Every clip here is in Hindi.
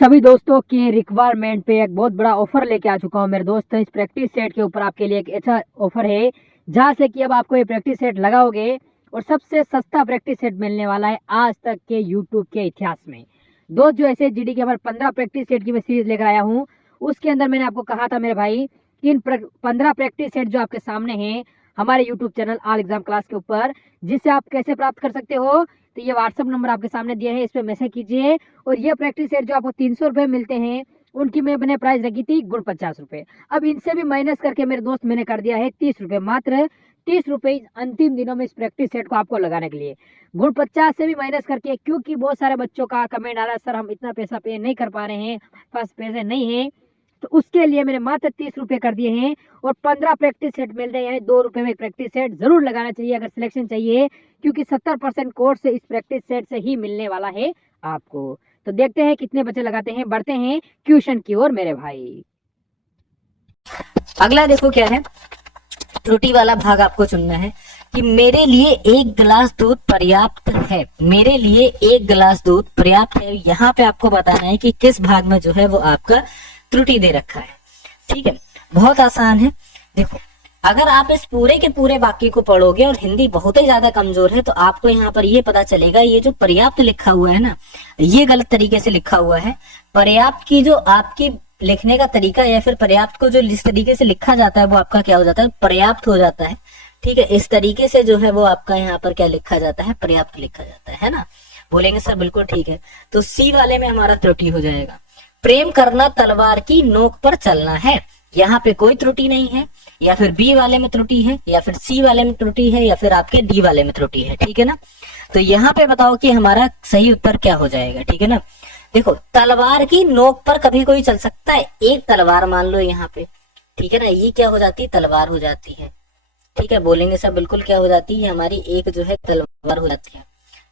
सभी दोस्तों के रिक्वायरमेंट पे एक बहुत बड़ा ऑफर लेके आ चुका हूँ मेरे दोस्त। इस प्रैक्टिस सेट के ऊपर आपके लिए एक अच्छा ऑफर है, जहाँ से कि अब आपको ये प्रैक्टिस सेट लगाओगे और सबसे सस्ता प्रैक्टिस सेट मिलने वाला है आज तक के यूट्यूब के इतिहास में। दोस्त, जो ऐसे जीडी के हमारे 15 प्रैक्टिस सेट की मैं सीरीज लेकर आया हूँ, उसके अंदर मैंने आपको कहा था मेरे भाई कि इन 15 प्रैक्टिस सेट जो आपके सामने हैं हमारे YouTube channel all exam class के ऊपर, जिससे आप कैसे प्राप्त कर सकते हो, तो ये व्हाट्सअप नंबर आपके सामने दिए हैं, इस पर मैसेज कीजिए। और ये प्रैक्टिस सेट जो आपको 300 रुपये मिलते हैं, उनकी मैंने प्राइस रखी थी गुण 50 रुपये। अब इनसे भी माइनस करके मेरे दोस्त मैंने कर दिया है 30 रुपये, मात्र 30 रुपये अंतिम दिनों में इस प्रैक्टिस सेट को आपको लगाने के लिए। गुण 50 से भी माइनस करके, क्योंकि बहुत सारे बच्चों का कमेंट आ रहा है सर हम इतना पैसा पे नहीं कर पा रहे हैं, पास पैसे नहीं है, तो उसके लिए मैंने मात्र 30 रुपये कर दिए हैं। और 15 प्रैक्टिस सेट मिल रहे हैं, 2 रुपये में एक प्रैक्टिस सेट जरूर लगाना चाहिए अगर सिलेक्शन चाहिए, क्योंकि 70% कोर्स इस प्रैक्टिस सेट से ही मिलने वाला है आपको। तो देखते हैं कितने बच्चे लगाते हैं, बढ़ते हैं ट्यूशन की ओर मेरे भाई। अगला देखो क्या है, त्रुटि वाला भाग आपको चुनना है कि मेरे लिए 1 गिलास दूध पर्याप्त है। मेरे लिए 1 गिलास दूध पर्याप्त है, यहाँ पे आपको बताना है कि किस भाग में जो है वो आपका त्रुटि दे रखा है। ठीक है, बहुत आसान है। देखो, अगर आप इस पूरे के पूरे वाक्य को पढ़ोगे और हिंदी बहुत ही ज्यादा कमजोर है तो आपको यहाँ पर ये पता चलेगा, ये जो पर्याप्त लिखा हुआ है ना, ये गलत तरीके से लिखा हुआ है। पर्याप्त की जो आपकी लिखने का तरीका या फिर पर्याप्त को जो जिस तरीके से लिखा जाता है वो आपका क्या हो जाता है, पर्याप्त हो जाता है। ठीक है, इस तरीके से जो है वो आपका यहाँ पर क्या लिखा जाता है, पर्याप्त लिखा जाता है ना। बोलेंगे सर बिल्कुल ठीक है, तो सी वाले में हमारा त्रुटि हो जाएगा। प्रेम करना तलवार की नोक पर चलना है, यहाँ पे कोई त्रुटि नहीं है। या फिर बी वाले में त्रुटि है, या फिर सी वाले में त्रुटि है, या फिर आपके डी वाले में त्रुटि है। ठीक है ना, तो यहाँ पे बताओ कि हमारा सही उत्तर क्या हो जाएगा। ठीक है ना, देखो तलवार की नोक पर कभी कोई चल सकता है, एक तलवार मान लो यहाँ पे। ठीक है ना, ये क्या हो जाती है, तलवार हो जाती है। ठीक है, बोलेंगे सर बिल्कुल क्या हो जाती है, हमारी एक जो है तलवार हो जाती है।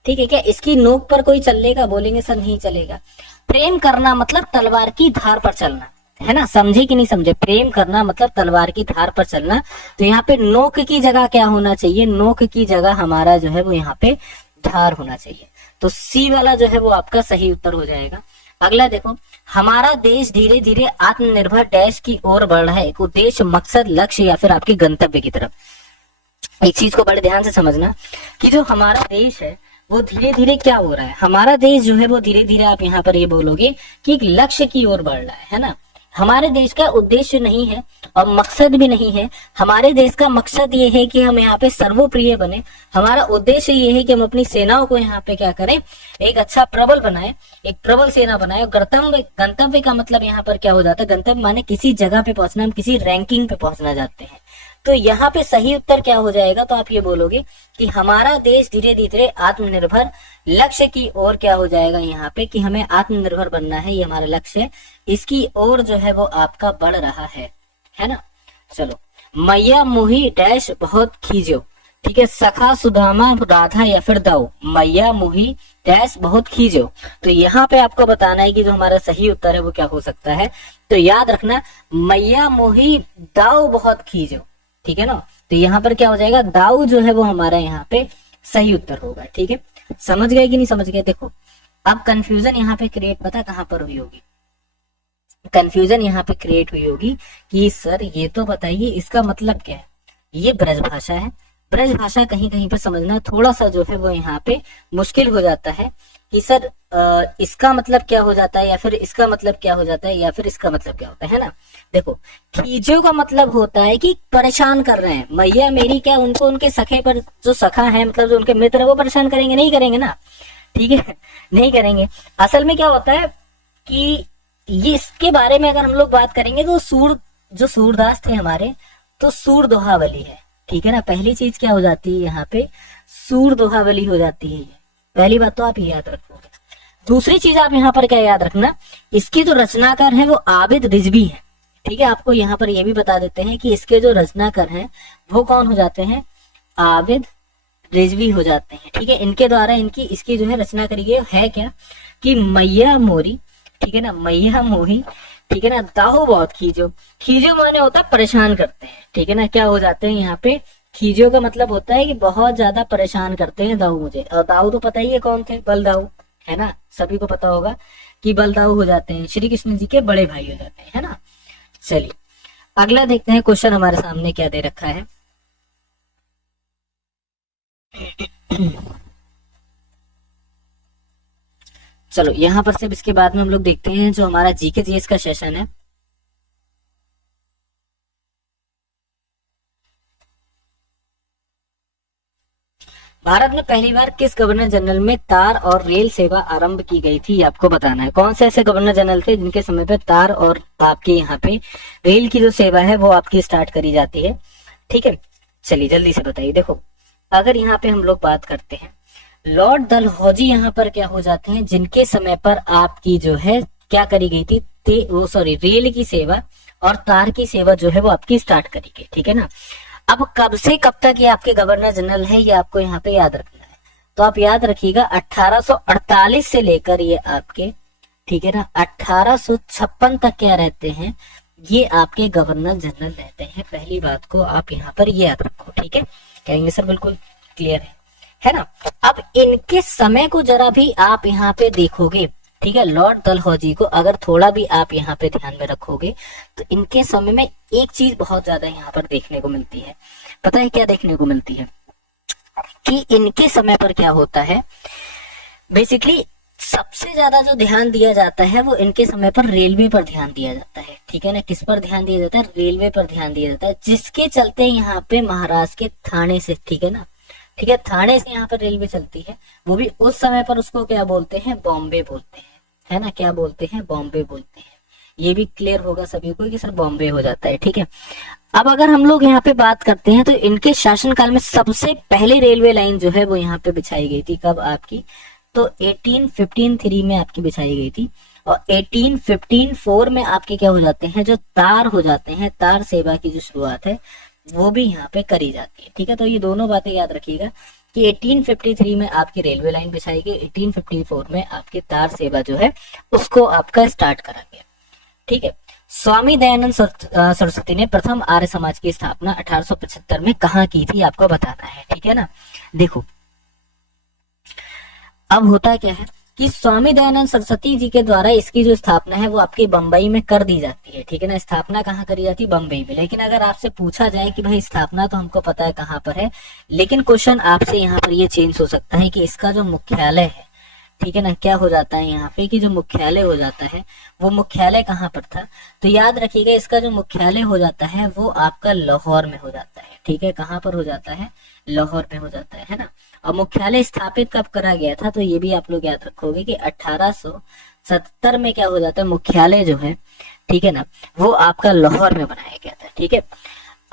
ठीक है, क्या इसकी नोक पर कोई चलेगा, बोलेंगे सर नहीं चलेगा। प्रेम करना मतलब तलवार की धार पर चलना, है ना, समझे कि नहीं समझे। प्रेम करना मतलब तलवार की धार पर चलना, तो यहाँ पे नोक की जगह क्या होना चाहिए, नोक की जगह हमारा जो है वो यहाँ पे धार होना चाहिए। तो सी वाला जो है वो आपका सही उत्तर हो जाएगा। अगला देखो, हमारा देश धीरे धीरे आत्मनिर्भर डैश की ओर बढ़ रहा है, एक उद्देश्य, मकसद, लक्ष्य या फिर आपके गंतव्य की तरफ। एक चीज को बड़े ध्यान से समझना कि जो हमारा देश है वो धीरे धीरे क्या हो रहा है, हमारा देश जो है वो धीरे धीरे, आप यहाँ पर ये बोलोगे कि एक लक्ष्य की ओर बढ़ रहा है ना। हमारे देश का उद्देश्य नहीं है और मकसद भी नहीं है। हमारे देश का मकसद ये है कि हम यहाँ पे सर्वप्रिय बने। हमारा उद्देश्य ये है कि हम अपनी सेनाओं को यहाँ पे क्या करें, एक अच्छा प्रबल बनाए, एक प्रबल सेना बनाए। गंतव्य, गंतव्य का मतलब यहाँ पर क्या हो जाता है, गंतव्य माने किसी जगह पे पहुंचना, हम किसी रैंकिंग पे पहुंचना चाहते हैं। तो यहाँ पे सही उत्तर क्या हो जाएगा, तो आप ये बोलोगे कि हमारा देश धीरे धीरे आत्मनिर्भर लक्ष्य की ओर क्या हो जाएगा, यहाँ पे कि हमें आत्मनिर्भर बनना है, ये हमारा लक्ष्य है, इसकी ओर जो है वो आपका बढ़ रहा है ना। चलो, मैया मोही डैश बहुत खींचो। ठीक है, सखा सुदामा राधा या फिर दाऊ, मैया मोही डैश बहुत खींचो। तो यहाँ पे आपको बताना है कि जो हमारा सही उत्तर है वो क्या हो सकता है। तो याद रखना, मैया मोही दाऊ बहुत खींचो। ठीक है ना, तो यहाँ पर क्या हो जाएगा, दाऊ जो है वो हमारा यहाँ पे सही उत्तर होगा। ठीक है, समझ गए कि नहीं समझ गए। देखो, अब कंफ्यूजन यहाँ पे क्रिएट पता कहाँ पर हुई होगी, कंफ्यूजन यहाँ पे क्रिएट हुई होगी कि सर ये तो बताइए इसका मतलब क्या है। ये ब्रज भाषा है, ब्रज भाषा कहीं कहीं पर समझना थोड़ा सा जो है वो यहाँ पे मुश्किल हो जाता है कि सर इसका मतलब क्या हो जाता है, या फिर इसका मतलब क्या हो जाता है, या फिर इसका मतलब क्या होता है ना। देखो, खींचो का मतलब होता है कि परेशान कर रहे हैं। मैया मेरी क्या, उनको उनके सखे पर, जो सखा है मतलब जो उनके मित्र है, वो परेशान करेंगे, नहीं करेंगे ना। ठीक है, नहीं करेंगे। असल में क्या होता है कि ये इसके बारे में अगर हम लोग बात करेंगे तो जो सूरदास थे हमारे, तो सूर दोहावली है। ठीक है ना, पहली चीज क्या हो जाती है यहाँ पे, सूर दोहावली हो जाती है। पहली बात तो आप ये याद रखोगे। दूसरी चीज आप यहाँ पर क्या याद रखना, इसकी जो रचनाकार है वो आबिद रिजवी है। ठीक है, आपको यहाँ पर ये भी बता देते हैं कि इसके जो रचनाकार हैं वो कौन हो जाते हैं, आबिद रिजवी हो जाते हैं। ठीक है, इनके द्वारा इसकी जो है रचना करी गई है क्या, कि मैया मोरी, ठीक है ना, मैया मोही, ठीक है ना, दाहो बहुत खींचो। खींचो माने होता है परेशान करते हैं। ठीक है ना, क्या हो जाते हैं यहाँ पे, खींचो का मतलब होता है कि बहुत ज्यादा परेशान करते हैं दाऊ मुझे। और दाऊ तो पता ही है कौन थे, बल दाऊ, है ना, सभी को पता होगा कि बलदाऊ हो जाते हैं, श्री कृष्ण जी के बड़े भाई हो जाते हैं, है ना। चलिए अगला देखते हैं क्वेश्चन हमारे सामने क्या दे रखा है। चलो यहाँ पर सिर्फ इसके बाद में हम लोग देखते हैं जो हमारा जीके जीएस का सेशन है। भारत में पहली बार किस गवर्नर जनरल में तार और रेल सेवा आरंभ की गई थी, आपको बताना है। कौन से ऐसे गवर्नर जनरल थे जिनके समय पे तार और आपके यहाँ पे रेल की जो सेवा है वो आपकी स्टार्ट करी जाती है, ठीक है। चलिए जल्दी से बताइए। देखो अगर यहाँ पे हम लोग बात करते हैं, लॉर्ड डलहौजी यहाँ पर क्या हो जाते हैं, जिनके समय पर आपकी जो है क्या करी गई थी, रेल की सेवा और तार की सेवा जो है वो आपकी स्टार्ट करी गई, ठीक है ना। अब कब से कब तक ये आपके गवर्नर जनरल है, ये आपको यहाँ पे याद रखना है। तो आप याद रखिएगा 1848 से लेकर ये आपके, ठीक है ना, 1856 तक क्या रहते हैं, ये आपके गवर्नर जनरल रहते हैं। पहली बात को आप यहाँ पर ये याद रखो, ठीक है। कहेंगे सर बिल्कुल क्लियर है ना। अब इनके समय को जरा भी आप यहाँ पे देखोगे, ठीक है, लॉर्ड डलहौजी को अगर थोड़ा भी आप यहाँ पे ध्यान में रखोगे तो इनके समय में एक चीज बहुत ज्यादा यहाँ पर देखने को मिलती है। पता है क्या देखने को मिलती है कि इनके समय पर क्या होता है, बेसिकली सबसे ज्यादा जो ध्यान दिया जाता है वो इनके समय पर रेलवे पर ध्यान दिया जाता है, ठीक है ना। किस पर ध्यान दिया जाता है, रेलवे पर ध्यान दिया जाता है, जिसके चलते यहाँ पे महाराष्ट्र के थाने से, ठीक है ना, ठीक है, थाने से यहाँ पर रेलवे चलती है। वो भी उस समय पर उसको क्या बोलते हैं, बॉम्बे बोलते हैं, है ना। क्या बोलते हैं, बॉम्बे बोलते हैं। ये भी क्लियर होगा सभी को कि सर बॉम्बे हो जाता है, ठीक है। अब अगर हम लोग यहाँ पे बात करते हैं तो इनके शासनकाल में सबसे पहले रेलवे लाइन जो है वो यहाँ पे बिछाई गई थी, कब आपकी, तो 1853 में आपकी बिछाई गई थी। और 1854 में आपके क्या हो जाते हैं, जो तार हो जाते हैं, तार सेवा की जो शुरुआत है वो भी यहाँ पे करी जाती है, ठीक है। तो ये दोनों बातें याद रखिएगा कि 1853 में आपकी रेलवे लाइन बिछाई गई, 1854 में आपकी तार सेवा जो है उसको आपका स्टार्ट करा गया, ठीक है। स्वामी दयानंद सरस्वती ने प्रथम आर्य समाज की स्थापना 1875 में कहाँ की थी, आपको बताना है, ठीक है ना। देखो अब होता क्या है कि स्वामी दयानंद सरस्वती जी के द्वारा इसकी जो स्थापना है वो आपकी बंबई में कर दी जाती है, ठीक है ना। स्थापना कहाँ करी जाती है, बंबई में। लेकिन अगर आपसे पूछा जाए कि भाई स्थापना तो हमको पता है कहाँ पर है, लेकिन क्वेश्चन आपसे यहाँ पर ये चेंज हो सकता है कि इसका जो मुख्यालय है, ठीक है ना, क्या हो जाता है यहाँ पे कि जो मुख्यालय हो जाता है वो मुख्यालय कहाँ पर था, तो याद रखिएगा इसका जो मुख्यालय हो जाता है वो आपका लाहौर में हो जाता है, ठीक है। कहाँ पर हो जाता है, लाहौर में हो जाता है ना। और मुख्यालय स्थापित कब करा गया था, तो ये भी आप लोग याद रखोगे कि 1870 में क्या हो जाता है, मुख्यालय जो है, ठीक है ना, वो आपका लाहौर में बनाया गया था, ठीक है।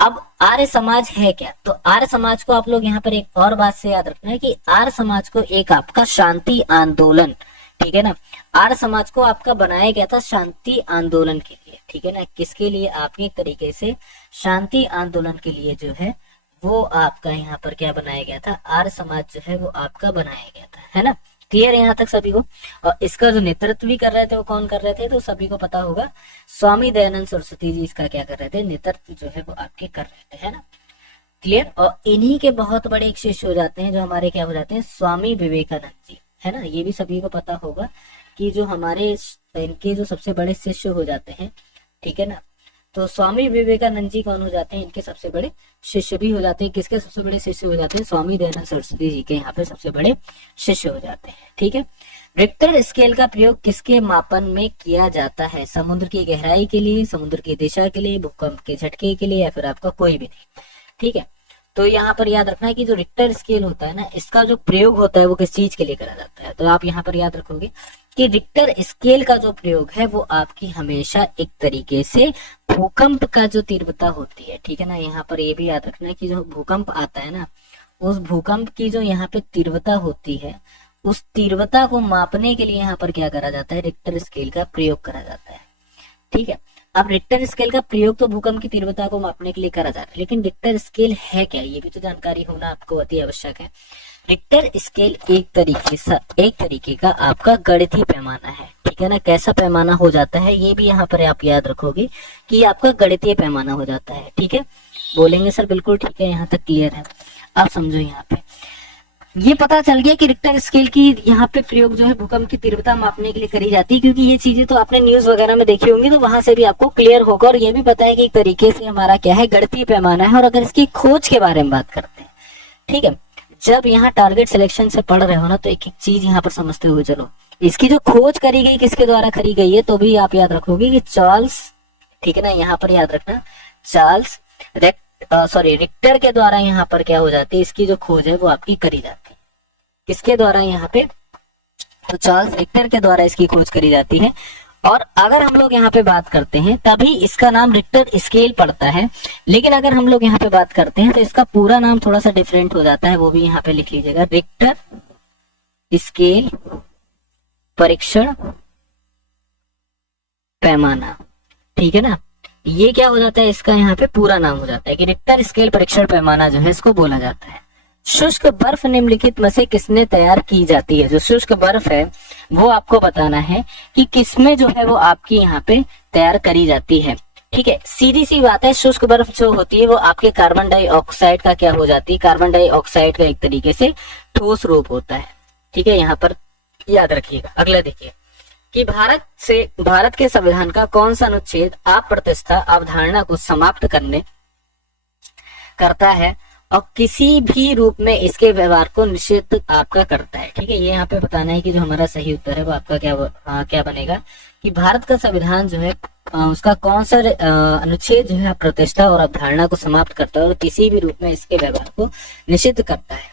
अब आर्य समाज है क्या, तो आर्य समाज को आप लोग यहाँ पर एक और बात से याद रखना है कि आर्य समाज को एक आपका शांति आंदोलन, ठीक है ना, आर्य समाज को आपका बनाया गया था शांति आंदोलन के लिए, ठीक है ना। किसके लिए, आपके एक तरीके से शांति आंदोलन के लिए जो है वो आपका यहाँ पर क्या बनाया गया था, आर्य समाज जो है वो आपका बनाया गया था, है ना। क्लियर है यहाँ तक सभी को। और इसका जो नेतृत्व भी कर रहे थे वो कौन कर रहे थे, तो सभी को पता होगा स्वामी दयानंद सरस्वती जी इसका क्या कर रहे थे, नेतृत्व जो है वो आपके कर रहे थे, है ना। क्लियर। और इन्हीं के बहुत बड़े एक शिष्य हो जाते हैं जो हमारे क्या हो जाते हैं, स्वामी विवेकानंद जी, है ना। ये भी सभी को पता होगा कि जो हमारे इनके जो सबसे बड़े शिष्य हो जाते हैं, ठीक है ना, तो स्वामी विवेकानंद जी कौन हो जाते हैं, इनके सबसे बड़े शिष्य भी हो जाते हैं। किसके सबसे बड़े शिष्य हो जाते हैं, स्वामी दयानंद सरस्वती जी के यहाँ पे सबसे बड़े शिष्य हो जाते हैं, ठीक है। रिक्टर स्केल का प्रयोग किसके मापन में किया जाता है, समुद्र की गहराई के लिए, समुद्र की दिशा के लिए, भूकंप के झटके के लिए, या फिर आपका कोई भी नहीं, ठीक है। तो यहाँ पर याद रखना है कि जो रिक्टर स्केल होता है ना, इसका जो प्रयोग होता है वो किस चीज के लिए करा जाता है, तो आप यहाँ पर याद रखोगे कि रिक्टर स्केल का जो प्रयोग है वो आपकी हमेशा एक तरीके से भूकंप का जो तीव्रता होती है, ठीक है ना। यहाँ पर ये भी याद रखना है कि जो भूकंप आता है ना, उस भूकंप की जो यहाँ पे तीव्रता होती है, उस तीव्रता को मापने के लिए यहाँ पर क्या करा जाता है, रिक्टर स्केल का प्रयोग करा जाता है, ठीक है। अब रिक्टर स्केल का प्रयोग तो भूकंप की तीव्रता को मापने के लिए करा जाता है, लेकिन रिक्टर स्केल है क्या, ये भी तो जानकारी होना आपको अति आवश्यक है। रिक्टर स्केल एक तरीके का आपका गणितीय पैमाना है, ठीक है ना। कैसा पैमाना हो जाता है ये भी यहाँ पर आप याद रखोगे कि आपका गणितीय पैमाना हो जाता है, ठीक है। बोलेंगे सर बिल्कुल ठीक है, यहाँ तक क्लियर है। अब समझो यहाँ पे ये पता चल गया कि रिक्टर स्केल की यहाँ पे प्रयोग जो है भूकंप की तीव्रता मापने के लिए करी जाती है, क्योंकि ये चीजें तो आपने न्यूज वगैरह में देखी होंगी, तो वहां से भी आपको क्लियर होगा। और ये भी पता है कि एक तरीके से हमारा क्या है, गणितीय पैमाना है। और अगर इसकी खोज के बारे में बात करते हैं, ठीक है, जब यहाँ टारगेट सिलेक्शन से पढ़ रहे हो ना, तो एक एक चीज यहाँ पर समझते हुए चलो। इसकी जो खोज करी गई किसके द्वारा करी गई है, तो भी आप याद रखोगे कि चार्ल्स, ठीक है ना, यहाँ पर याद रखना चार्ल्स रिक्टर के द्वारा यहाँ पर क्या हो जाती है, इसकी जो खोज है वो आपकी करी जाती है। किसके द्वारा यहाँ पे, तो चार्ल्स रिक्टर के द्वारा इसकी खोज करी जाती है। और अगर हम लोग यहाँ पे बात करते हैं तभी इसका नाम रिक्टर स्केल पड़ता है, लेकिन अगर हम लोग यहाँ पे बात करते हैं तो इसका पूरा नाम थोड़ा सा डिफरेंट हो जाता है, वो भी यहाँ पे लिख लीजिएगा, रिक्टर स्केल परीक्षण पैमाना, ठीक है ना। ये क्या हो जाता है, इसका यहाँ पे पूरा नाम हो जाता है कि रिक्टर स्केल परीक्षण पैमाना जो है इसको बोला जाता है। शुष्क बर्फ निम्नलिखित में से किसने तैयार की जाती है, जो शुष्क बर्फ है वो आपको बताना है कि किसमें जो है वो आपकी यहाँ पे तैयार करी जाती है, ठीक है। सीधी सी बात है, शुष्क बर्फ जो होती है वो आपके कार्बन डाइऑक्साइड का क्या हो जाती है, कार्बन डाइऑक्साइड का एक तरीके से ठोस रूप होता है, ठीक है। यहाँ पर याद रखिएगा। अगला देखिए कि भारत के संविधान का कौन सा अनुच्छेद अप्रतिष्ठा अवधारणा को समाप्त करता है और किसी भी रूप में इसके व्यवहार को निषिद्ध आपका करता है, ठीक है। ये यहाँ पे बताना है कि जो हमारा सही उत्तर है वो आपका क्या बनेगा कि भारत का संविधान जो है उसका कौन सा अनुच्छेद जो है प्रतिष्ठा और अवधारणा को समाप्त करता है और किसी भी रूप में इसके व्यवहार को निषिद्ध करता है।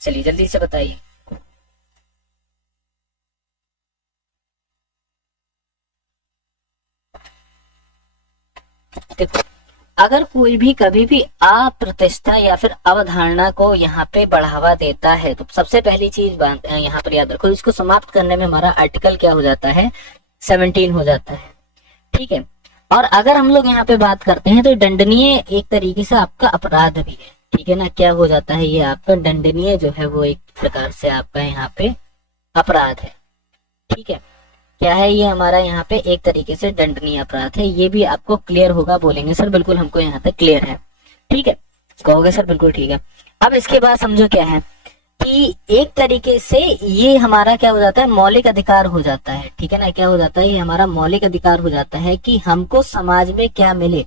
चलिए जल्दी से बताइए। देखो, अगर कोई भी कभी भी अप्रतिष्ठा या फिर अवधारणा को यहाँ पे बढ़ावा देता है तो सबसे पहली चीज यहाँ पर याद रखो, इसको समाप्त करने में हमारा आर्टिकल क्या हो जाता है, 17 हो जाता है, ठीक है। और अगर हम लोग यहाँ पे बात करते हैं तो दंडनीय एक तरीके से आपका अपराध भी है, ठीक है ना। क्या हो जाता है, ये आपका दंडनीय जो है वो एक प्रकार से आपका यहाँ पे अपराध है, ठीक है। क्या है ये हमारा यहाँ पे एक तरीके से दंडनीय अपराध है। ये भी आपको क्लियर होगा, बोलेंगे सर बिल्कुल हमको यहाँ तक क्लियर है, ठीक है, कहोगे सर बिल्कुल ठीक है। अब इसके बाद समझो क्या है कि एक तरीके से ये हमारा क्या हो जाता है, मौलिक अधिकार हो जाता है, ठीक है ना। क्या हो जाता है, ये हमारा मौलिक अधिकार हो जाता है कि हमको समाज में क्या मिले,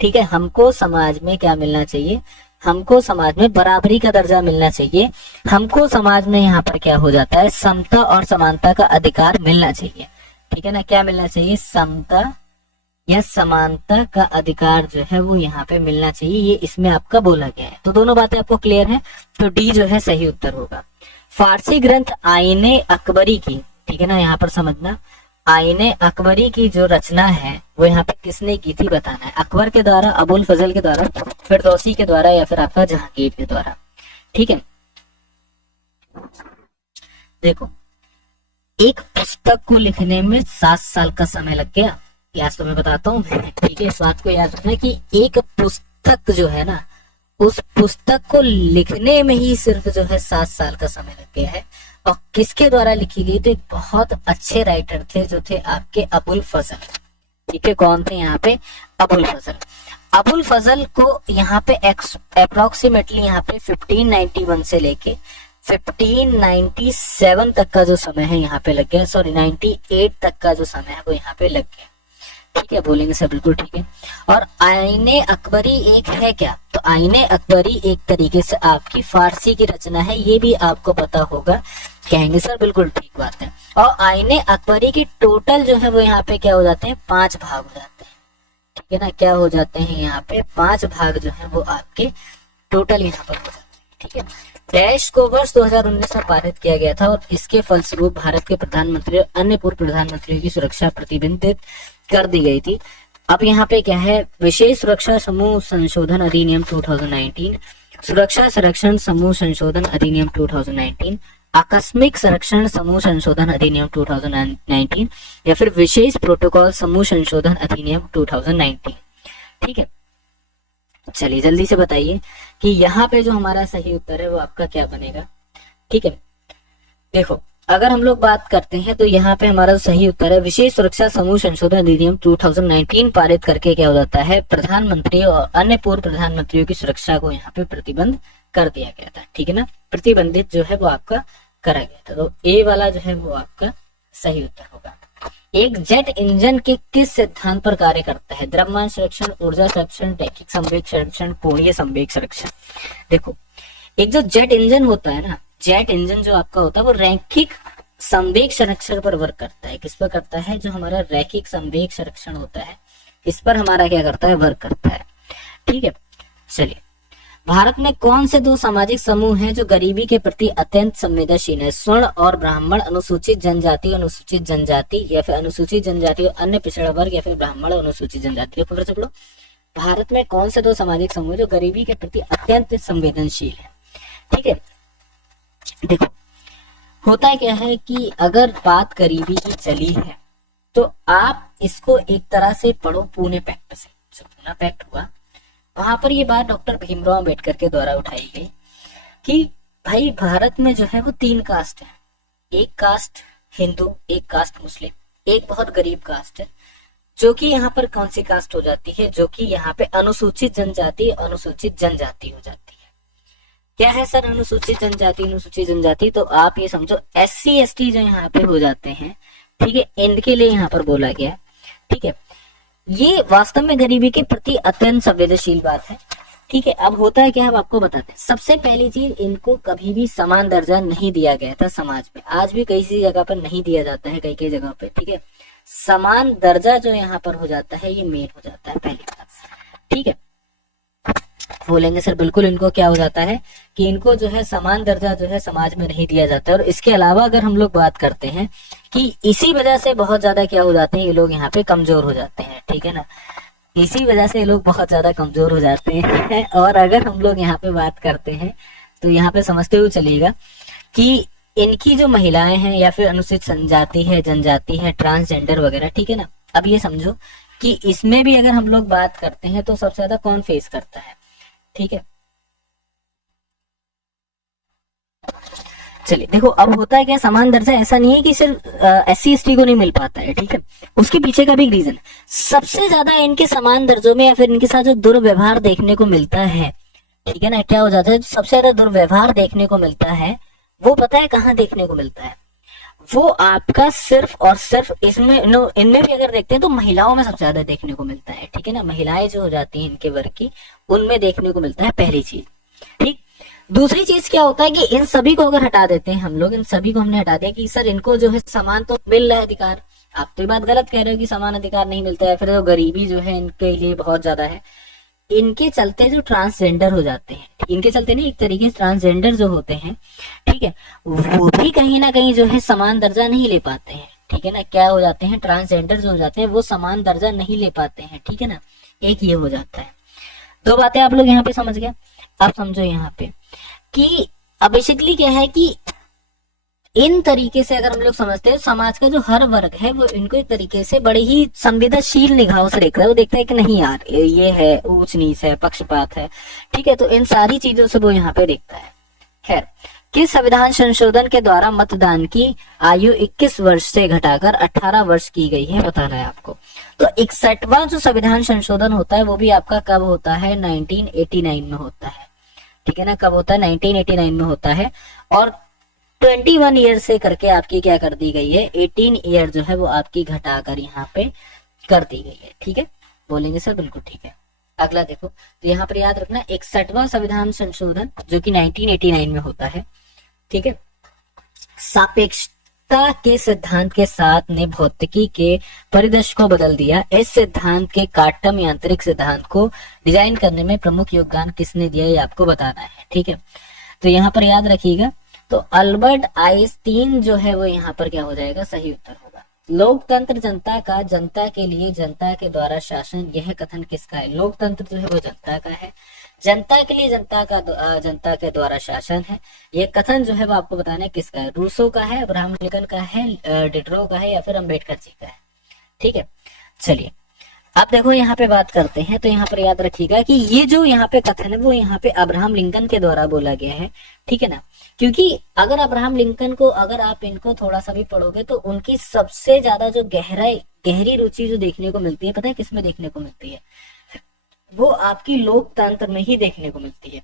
ठीक है। हमको समाज में क्या मिलना चाहिए, हमको समाज में बराबरी का दर्जा मिलना चाहिए। हमको समाज में यहाँ पर क्या हो जाता है, समता और समानता का अधिकार मिलना चाहिए, ठीक है ना। क्या मिलना चाहिए, समता या समानता का अधिकार जो है वो यहाँ पे मिलना चाहिए, ये इसमें आपका बोला गया है। तो दोनों बातें आपको क्लियर है, तो डी जो है सही उत्तर होगा। फारसी ग्रंथ आईने अकबरी की, ठीक है ना, यहाँ पर समझना, आईने अकबरी की जो रचना है वो यहाँ पे किसने की थी बताना है। अकबर के द्वारा, अबुल फजल के द्वारा, फिरदौसी के द्वारा या फिर आपका जहांगीर के द्वारा, ठीक है। देखो, एक पुस्तक को लिखने में 7 साल का समय लग गया, आज तो मैं बताता हूँ, ठीक है। इस बात को याद रखना कि एक पुस्तक जो है ना, उस पुस्तक को लिखने में ही सिर्फ जो है 7 साल का समय लग गया है। और किसके द्वारा लिखी गई, तो एक बहुत अच्छे राइटर थे जो थे आपके अबुल फजल, ठीक है। कौन थे यहाँ पे, अबुल फजल। अबुल फजल को यहाँ पे अप्रोक्सीमेटली यहाँ पे 1591 से लेके 1597 तक का जो समय है यहाँ पे लग गया, सॉरी 98 तक का जो समय है वो यहाँ पे लग गया, ठीक है। बोलेंगे सर बिल्कुल ठीक है। और आईने अकबरी एक है क्या, तो आईने अकबरी एक तरीके से आपकी फारसी की रचना है, ये भी आपको पता होगा, कहेंगे सर बिल्कुल ठीक बात है। और आईने अकबरी की टोटल जो है वो यहाँ पे क्या हो जाते हैं, 5 भाग हो जाते हैं, ठीक है ना। क्या हो जाते हैं यहाँ पे, 5 भाग जो है वो आपके टोटल यहाँ पर हो जाते हैं, ठीक है। डैश को वर्ष 2019 में पारित किया गया था और इसके फलस्वरूप भारत के प्रधानमंत्री और अन्य पूर्व प्रधानमंत्रियों की सुरक्षा प्रतिबंधित कर दी गई थी। अब यहाँ पे क्या है, विशेष सुरक्षा समूह संशोधन अधिनियम 2019, सुरक्षा संरक्षण समूह संशोधन अधिनियम 2019, आकस्मिक संरक्षण समूह संशोधन अधिनियम 2019 या फिर विशेष प्रोटोकॉल समूह संशोधन अधिनियम 2019, ठीक है। चलिए जल्दी से बताइए कि यहाँ पे जो हमारा सही उत्तर है वो आपका क्या बनेगा, ठीक है। देखो, अगर हम लोग बात करते हैं तो यहाँ पे हमारा सही उत्तर है विशेष सुरक्षा समूह संशोधन अधिनियम 2019 पारित करके क्या हो जाता है, प्रधानमंत्री और अन्य पूर्व प्रधानमंत्रियों की सुरक्षा को यहाँ पे प्रतिबंध कर दिया गया था, ठीक है ना, प्रतिबंधित जो है वो आपका करा गया था। तो ए वाला जो है वो आपका सही उत्तर होगा। एक जेट इंजन के किस सिद्धांत पर कार्य करता है? द्रव्यमान संरक्षण, ऊर्जा संरक्षण, रैखिक संवेग संरक्षण, कोणीय संवेग संरक्षण। देखो, एक जो जेट इंजन होता है ना, जेट इंजन जो आपका होता है वो रैखिक संवेग संरक्षण पर वर्क करता है। किस पर करता है? जो हमारा रैखिक संवेग संरक्षण होता है इस पर हमारा क्या करता है? वर्क करता है, ठीक है। चलिए, भारत में कौन से दो सामाजिक समूह हैं जो गरीबी के प्रति अत्यंत संवेदनशील है? स्वर्ण और ब्राह्मण, अनुसूचित जनजाति या फिर अनुसूचित जनजाति और अन्य पिछड़ा वर्ग, या फिर ब्राह्मण अनुसूचित जनजाति। फिर से बोलो, भारत में कौन से दो सामाजिक समूह जो गरीबी के प्रति अत्यंत संवेदनशील है? ठीक है, देखो होता क्या है कि अगर बात गरीबी की चली है तो आप इसको एक तरह से पढ़ो पुणे पैक्ट से। जो पुणे पैक्ट हुआ वहां पर ये बात डॉक्टर भीमराव अंबेडकर के द्वारा उठाई गई कि भाई भारत में जो है वो 3 कास्ट है। एक कास्ट हिंदू, एक कास्ट मुस्लिम, एक बहुत गरीब कास्ट है, जो कि यहाँ पर कौन सी कास्ट हो जाती है? जो कि यहाँ पे अनुसूचित जनजाति हो जाती है। क्या है सर अनुसूचित जनजाति? तो आप ये समझो SC ST जो यहाँ पे हो जाते हैं, ठीक है, इनके लिए यहाँ पर बोला गया, ठीक है। ये वास्तव में गरीबी के प्रति अत्यंत संवेदनशील बात है, ठीक है। अब होता है क्या, हम आपको बताते हैं। सबसे पहली चीज, इनको कभी भी समान दर्जा नहीं दिया गया था समाज में। आज भी कई सी जगह पर नहीं दिया जाता है, कई जगह पे, ठीक है। समान दर्जा जो यहाँ पर हो जाता है ये मेन हो जाता है पहली बात, ठीक है। बोलेंगे सर बिल्कुल इनको क्या हो जाता है कि इनको जो है समान दर्जा जो है समाज में नहीं दिया जाता। और इसके अलावा अगर हम लोग बात करते हैं कि इसी वजह से बहुत ज्यादा क्या हो जाते हैं, ये लोग यहाँ पे कमजोर हो जाते हैं, ठीक है ना। इसी वजह से ये लोग बहुत ज्यादा कमजोर हो जाते हैं। और अगर हम लोग यहाँ पे बात करते हैं तो यहाँ पे समझते हुए चलिएगा कि इनकी जो महिलाएं हैं या फिर अनुसूचित जनजाति है, ट्रांसजेंडर वगैरह, ठीक है ना। अब ये समझो कि इसमें भी अगर हम लोग बात करते हैं तो सबसे ज्यादा कौन फेस करता है, ठीक है। चलिए देखो, अब होता है क्या, समान दर्जा ऐसा नहीं है कि सिर्फ SC ST को नहीं मिल पाता है, ठीक है। उसके पीछे का भी एक रीजन है। सबसे ज्यादा इनके समान दर्जों में या फिर इनके साथ जो दुर्व्यवहार देखने को मिलता है, ठीक है ना, क्या हो जाता है, सबसे ज्यादा दुर्व्यवहार देखने को मिलता है वो पता है कहाँ देखने को मिलता है? वो आपका सिर्फ और सिर्फ इनमें भी अगर देखते हैं तो महिलाओं में सबसे ज्यादा देखने को मिलता है, ठीक है ना। महिलाएं जो हो जाती हैं इनके वर्ग की, उनमें देखने को मिलता है, पहली चीज, ठीक। दूसरी चीज क्या होता है कि इन सभी को अगर हटा देते हैं हम लोग, इन सभी को हमने हटा दिया कि सर इनको जो है समान तो मिल रहा है अधिकार। आप तो ये बात गलत कह रहे हो कि समान अधिकार नहीं मिलता है, फिर जो गरीबी जो है इनके लिए बहुत ज्यादा है। इनके चलते जो ट्रांसजेंडर हो जाते हैं, इनके चलते नहीं, एक तरीके से ट्रांसजेंडर जो होते हैं, ठीक है, वो भी कहीं ना कहीं जो है समान दर्जा नहीं ले पाते हैं, ठीक है ना। क्या हो जाते हैं, ट्रांसजेंडर जो हो जाते हैं वो समान दर्जा नहीं ले पाते हैं, ठीक है ना। एक ये हो जाता है। 2 बातें आप लोग यहाँ पे समझ गए। आप समझो यहाँ पे कि अब बेसिकली क्या है कि इन तरीके से अगर हम लोग समझते हैं, समाज का जो हर वर्ग है वो इनको एक तरीके से बड़ी ही संवेदनशील निगाहों से देख रहा है। वो देखता है कि नहीं यार ये है ऊंच नीच है, पक्षपात है, ठीक है। तो इन सारी चीजों से वो यहाँ पे देखता है। खैर, किस संविधान संशोधन के द्वारा मतदान की आयु 21 वर्ष से घटाकर 18 वर्ष की गई है, बताना है आपको। तो 61वां जो संविधान संशोधन होता है वो भी आपका कब होता है? 1989 में होता है, ठीक है ना। कब होता है? 1989 में होता है। और 21 ईयर से करके आपकी क्या कर दी गई है? 18 ईयर जो है वो आपकी घटाकर यहाँ पे कर दी गई है, ठीक है। बोलेंगे सर बिल्कुल ठीक है। अगला देखो, तो यहाँ पर याद रखना 61वां संविधान संशोधन जो कि 1989 में होता है, ठीक है। सापेक्षता के सिद्धांत के साथ ने भौतिकी के परिदृश्य को बदल दिया। इस सिद्धांत के क्वांटम यांत्रिक सिद्धांत को डिजाइन करने में प्रमुख योगदान किसने दिया, ये आपको बताना है, ठीक है। तो यहाँ पर याद रखिएगा, तो अल्बर्ट आइंस्टीन जो है वो यहाँ पर क्या हो जाएगा? सही उत्तर होगा। लोकतंत्र जनता का, जनता के लिए जनता के द्वारा शासन, यह कथन किसका है? लोकतंत्र जो है वो जनता का है, जनता के लिए जनता के द्वारा शासन है। यह कथन जो है वो आपको बताना है किसका है? रूसो का है, अब्राहम लिंकन का है, डिडरो का है, या फिर अम्बेडकर जी का है, ठीक है। चलिए अब देखो यहाँ पे बात करते हैं, तो यहाँ पर याद रखिएगा कि ये जो यहाँ पे कथन है वो यहाँ पे अब्राहम लिंकन के द्वारा बोला गया है, ठीक है ना। क्योंकि अगर अब्राहम लिंकन को अगर आप इनको थोड़ा सा भी पढ़ोगे तो उनकी सबसे ज्यादा जो गहरी रुचि जो देखने को मिलती है, पता है किसमें देखने को मिलती है? वो आपकी लोकतंत्र में ही देखने को मिलती है।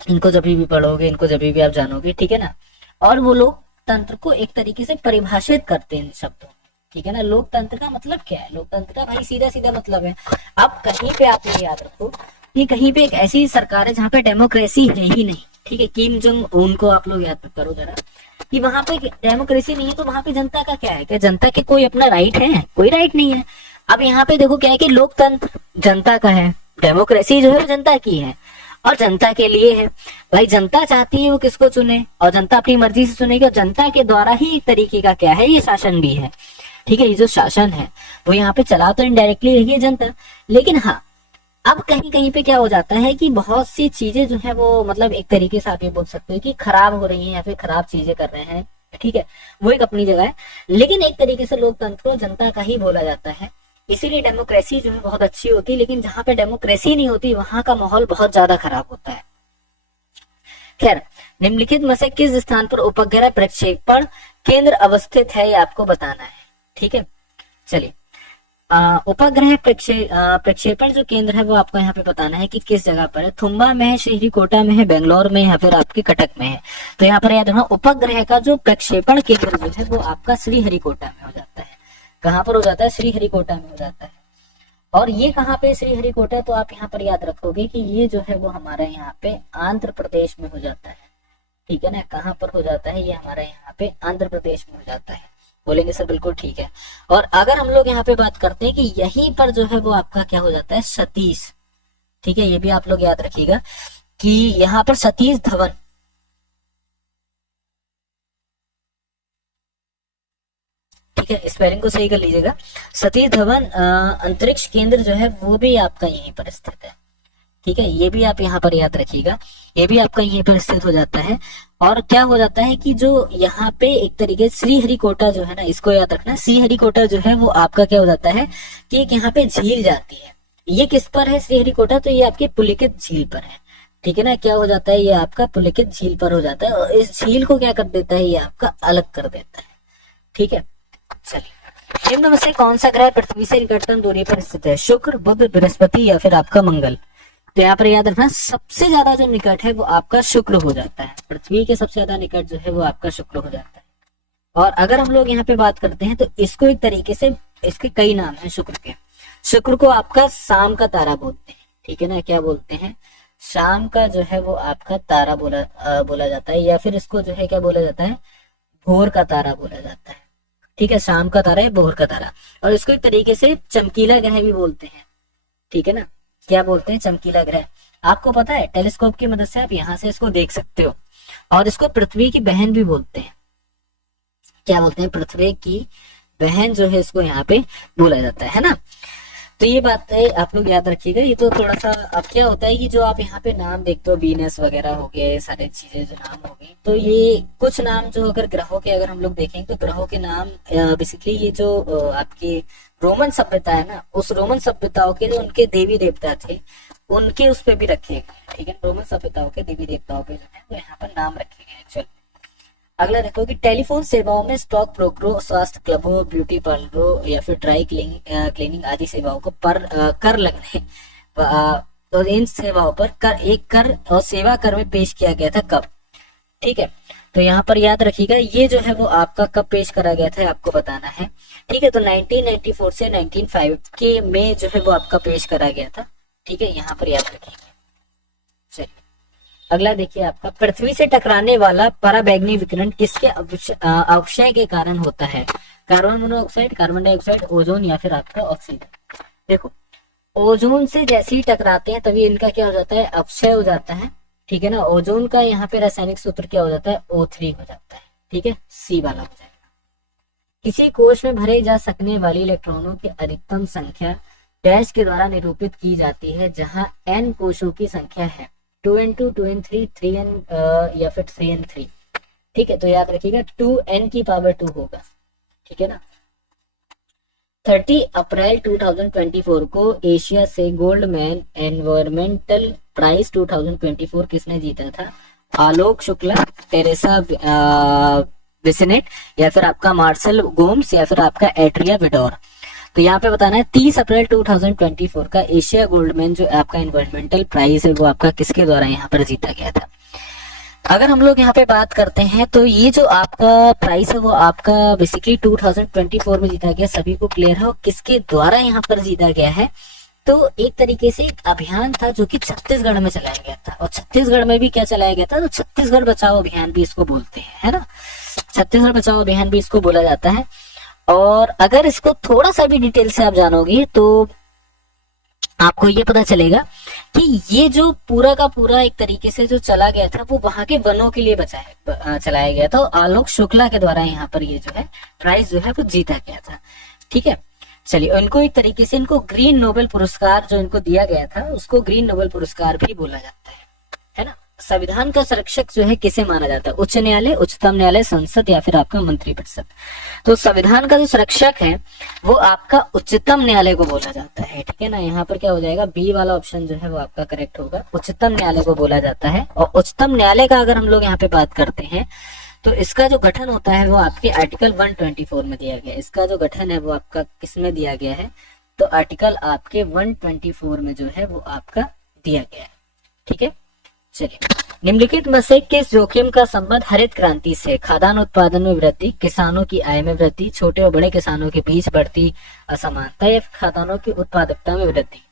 इनको जब भी पढ़ोगे, इनको जब भी आप जानोगे, ठीक है ना। और वो लोकतंत्र को एक तरीके से परिभाषित करते हैं इन शब्दों में, ठीक है ना। लोकतंत्र का मतलब क्या है? लोकतंत्र का भाई सीधा सीधा मतलब है, अब कहीं पे आप ये याद रखो कि कहीं पे एक ऐसी सरकार है जहाँ पे डेमोक्रेसी है ही नहीं, ठीक है। किम जोंग उन को आप लोग याद करो जरा कि वहां पे डेमोक्रेसी नहीं है, तो वहां पे जनता का क्या है? क्या जनता के कोई अपना राइट है? कोई राइट नहीं है। अब यहाँ पे देखो क्या है कि लोकतंत्र जनता का है, डेमोक्रेसी जो है वो जनता की है और जनता के लिए है। भाई जनता चाहती है वो किसको चुने और जनता अपनी मर्जी से चुनेगी, और जनता के द्वारा ही एक तरीके का क्या है, ये शासन भी है, ठीक है। ये जो शासन है वो यहाँ पे चला तो इनडायरेक्टली रही है जनता, लेकिन हाँ अब कहीं कहीं पे क्या हो जाता है कि बहुत सी चीजें जो है वो मतलब एक तरीके से आप ये बोल सकते हो कि खराब हो रही हैं या फिर खराब चीजें कर रहे हैं, ठीक है। वो एक अपनी जगह है, लेकिन एक तरीके से लोकतंत्र को जनता का ही बोला जाता है, इसीलिए डेमोक्रेसी जो है बहुत अच्छी होती है। लेकिन जहां पे डेमोक्रेसी नहीं होती वहां का माहौल बहुत ज्यादा खराब होता है। खैर, निम्नलिखित में से किस स्थान पर उपग्रह प्रक्षेपण केंद्र अवस्थित है, ये आपको बताना है, ठीक है। चलिए, उपग्रह प्रक्षेपण जो केंद्र है वो आपको यहाँ पे बताना है कि किस जगह पर है। थुम्बा में है, श्रीहरिकोटा में है, बेंगलोर में या फिर आपके कटक में है। तो यहाँ पर याद रखना उपग्रह का जो प्रक्षेपण केंद्र जो है वो आपका श्रीहरिकोटा में हो जाता है। कहाँ पर हो जाता है? श्रीहरिकोटा में हो जाता है। और ये कहाँ पे श्रीहरिकोटा? तो आप यहाँ पर याद रखोगे कि ये जो है वो हमारे यहाँ पे आंध्र प्रदेश में हो जाता है, ठीक है ना। कहाँ पर हो जाता है? ये हमारे यहाँ पे आंध्र प्रदेश में हो जाता है। बोलेंगे सर बिल्कुल ठीक है। और अगर हम लोग यहाँ पे बात करते हैं कि यहीं पर जो है वो आपका क्या हो जाता है? सतीश, ठीक है। ये भी आप लोग याद रखिएगा कि यहाँ पर सतीश धवन, ठीक है, स्पेलिंग को सही कर लीजिएगा। सतीश धवन अंतरिक्ष केंद्र जो है वो भी आपका यहीं पर स्थित है, ठीक है। ये भी आप यहाँ पर याद रखिएगा, ये भी आपका यहीं पर स्थित हो जाता है। और क्या हो जाता है कि जो यहाँ पे एक तरीके से श्रीहरिकोटा जो है ना, इसको याद रखना, श्रीहरिकोटा जो है वो आपका क्या हो जाता है कि एक यहाँ पे झील जाती है। ये किस पर है श्रीहरिकोटा? तो ये आपके पुलिकित झील पर है, ठीक है ना। क्या हो जाता है? ये आपका पुलिकित झील पर हो जाता है और इस झील को क्या कर देता है? ये आपका अलग कर देता है, ठीक है। चलिए, निम्न में से कौन सा ग्रह पृथ्वी से निकटतम दूरी पर स्थित है? शुक्र, बुध, बृहस्पति या फिर आपका मंगल? तो यहाँ पर याद रखना सबसे ज्यादा जो निकट है वो आपका शुक्र हो जाता है। पृथ्वी के सबसे ज्यादा निकट जो है वो आपका शुक्र हो जाता है। और अगर हम लोग यहाँ पे बात करते हैं तो इसको एक तरीके से, इसके कई नाम हैं शुक्र के। शुक्र को आपका शाम का तारा बोलते हैं, ठीक है ना। क्या बोलते हैं? शाम का जो है वो आपका तारा बोला जाता है, या फिर इसको जो है क्या बोला जाता है? भोर का तारा बोला जाता है, ठीक है। शाम का तारा है, भोर का तारा। और इसको एक तरीके से चमकीला ग्रह भी बोलते हैं, ठीक है ना। क्या बोलते हैं? चमकीला ग्रह। आपको पता है टेलीस्कोप की मदद से आप यहाँ से इसको देख सकते हो। और इसको पृथ्वी की बहन भी बोलते हैं। क्या बोलते हैं? पृथ्वी की बहन जो है इसको यहाँ पे बोला जाता है ना। तो ये बात है, आप लोग याद रखिएगा। ये तो थोड़ा सा अब क्या होता है कि जो आप यहाँ पे नाम देखते हो, वीनस वगैरह हो गया, ये सारी चीजें जो नाम हो गई, तो ये कुछ नाम जो अगर ग्रहों के अगर हम लोग देखेंगे तो ग्रहों के नाम बेसिकली ये जो आपकी रोमन सभ्यता है ना, उस रोमन सभ्यताओं के जो उनके देवी देवता थे उनके उस पर भी रखे गए, ठीक है। रोमन सभ्यताओं के देवी देवताओं पे जो है वो यहाँ पर नाम रखे गए। चलो अगला देखो कि टेलीफोन सेवाओं में स्टॉक ब्रोकरों, स्वास्थ्य क्लबों, ब्यूटी पार्लरों या फिर ड्राई क्लीनिंग आदि सेवाओं को कर लगने तो इन सेवाओं पर कर और सेवा कर में पेश किया गया था कब? ठीक है, तो यहाँ पर याद रखिएगा ये जो है वो आपका कब पेश करा गया था आपको बताना है, ठीक है। तो 1994 से 1905 के में जो है वो आपका पेश करा गया था, ठीक है, यहाँ पर याद रखिएगा। चलिए अगला देखिए आपका, पृथ्वी से टकराने वाला पराबैंगनी विकिरण किसके अवक्षय के कारण होता है? Carbon monoxide, carbon dioxide, ozone या फिर आपका ऑक्सीजन। देखो ओजोन से जैसे ही टकराते हैं तभी इनका क्या हो जाता है? अवक्षय हो जाता है, ठीक है ना। ओजोन का यहाँ पे रासायनिक सूत्र क्या हो जाता है? O3 हो जाता है, ठीक है, C वाला हो जाएगा। किसी कोश में भरे जा सकने वाली इलेक्ट्रॉनों की अधिकतम संख्या डैश के द्वारा निरूपित की जाती है, जहां n कोशों की संख्या है 2n2, 2n3, 3n या फिर 3n3, ठीक है। तो याद रखिएगा 2n की पावर 2 होगा, ठीक है ना। 30 अप्रैल 2024 को एशिया से गोल्डमैन एनवायरमेंटल प्राइज 2024 किसने जीता था? आलोक शुक्ला, टेरेसा विसेनेट या फिर आपका मार्शल गोम्स या फिर आपका एड्रिया विडोर। तो यहाँ पे बताना है 30 अप्रैल 2024 का एशिया गोल्डमैन जो आपका इन्वायरमेंटल प्राइज है वो आपका किसके द्वारा यहाँ पर जीता गया था। अगर हम लोग यहाँ पे बात करते हैं तो ये जो आपका प्राइस है वो आपका बेसिकली 2024 में जीता गया, सभी को क्लियर है। और किसके द्वारा यहाँ पर जीता गया है, तो एक तरीके से एक अभियान था जो कि छत्तीसगढ़ में चलाया गया था। और छत्तीसगढ़ में भी क्या चलाया गया था, तो छत्तीसगढ़ बचाओ अभियान भी इसको बोलते हैं, है ना। छत्तीसगढ़ बचाओ अभियान भी इसको बोला जाता है। और अगर इसको थोड़ा सा भी डिटेल से आप जानोगे तो आपको ये पता चलेगा कि ये जो पूरा का पूरा एक तरीके से जो चला गया था वो वहां के वनों के लिए चलाया गया था। और आलोक शुक्ला के द्वारा यहाँ पर ये जो है प्राइज जो है वो जीता गया था। ठीक है, चलिए उनको एक तरीके से इनको ग्रीन नोबेल पुरस्कार जो इनको दिया गया था उसको ग्रीन नोबेल पुरस्कार भी बोला जाता है ना। संविधान का संरक्षक जो है किसे माना जाता है, उच्च न्यायालय, उच्चतम न्यायालय, संसद या फिर आपका मंत्रिपरिषद। तो संविधान का जो संरक्षक है वो आपका उच्चतम न्यायालय को बोला जाता है। ठीक है ना, यहाँ पर क्या हो जाएगा, बी वाला ऑप्शन जो है वो आपका करेक्ट होगा, उच्चतम न्यायालय को बोला जाता है। और उच्चतम न्यायालय का अगर हम लोग यहाँ पे बात करते हैं तो इसका जो गठन होता है वो आपके आर्टिकल 124 में दिया गया है। इसका जो गठन है वो आपका किसमें दिया गया है, तो आर्टिकल आपके 124 में जो है वो आपका दिया गया है। ठीक है, चलिए निम्नलिखित में से किस जोखिम का संबंध हरित क्रांति से, खाद्यान्न उत्पादन में वृद्धि, किसानों की आय में वृद्धि, छोटे और बड़े किसानों के बीच बढ़ती असमानता या खाद्यान्नों की उत्पादकता में वृद्धि।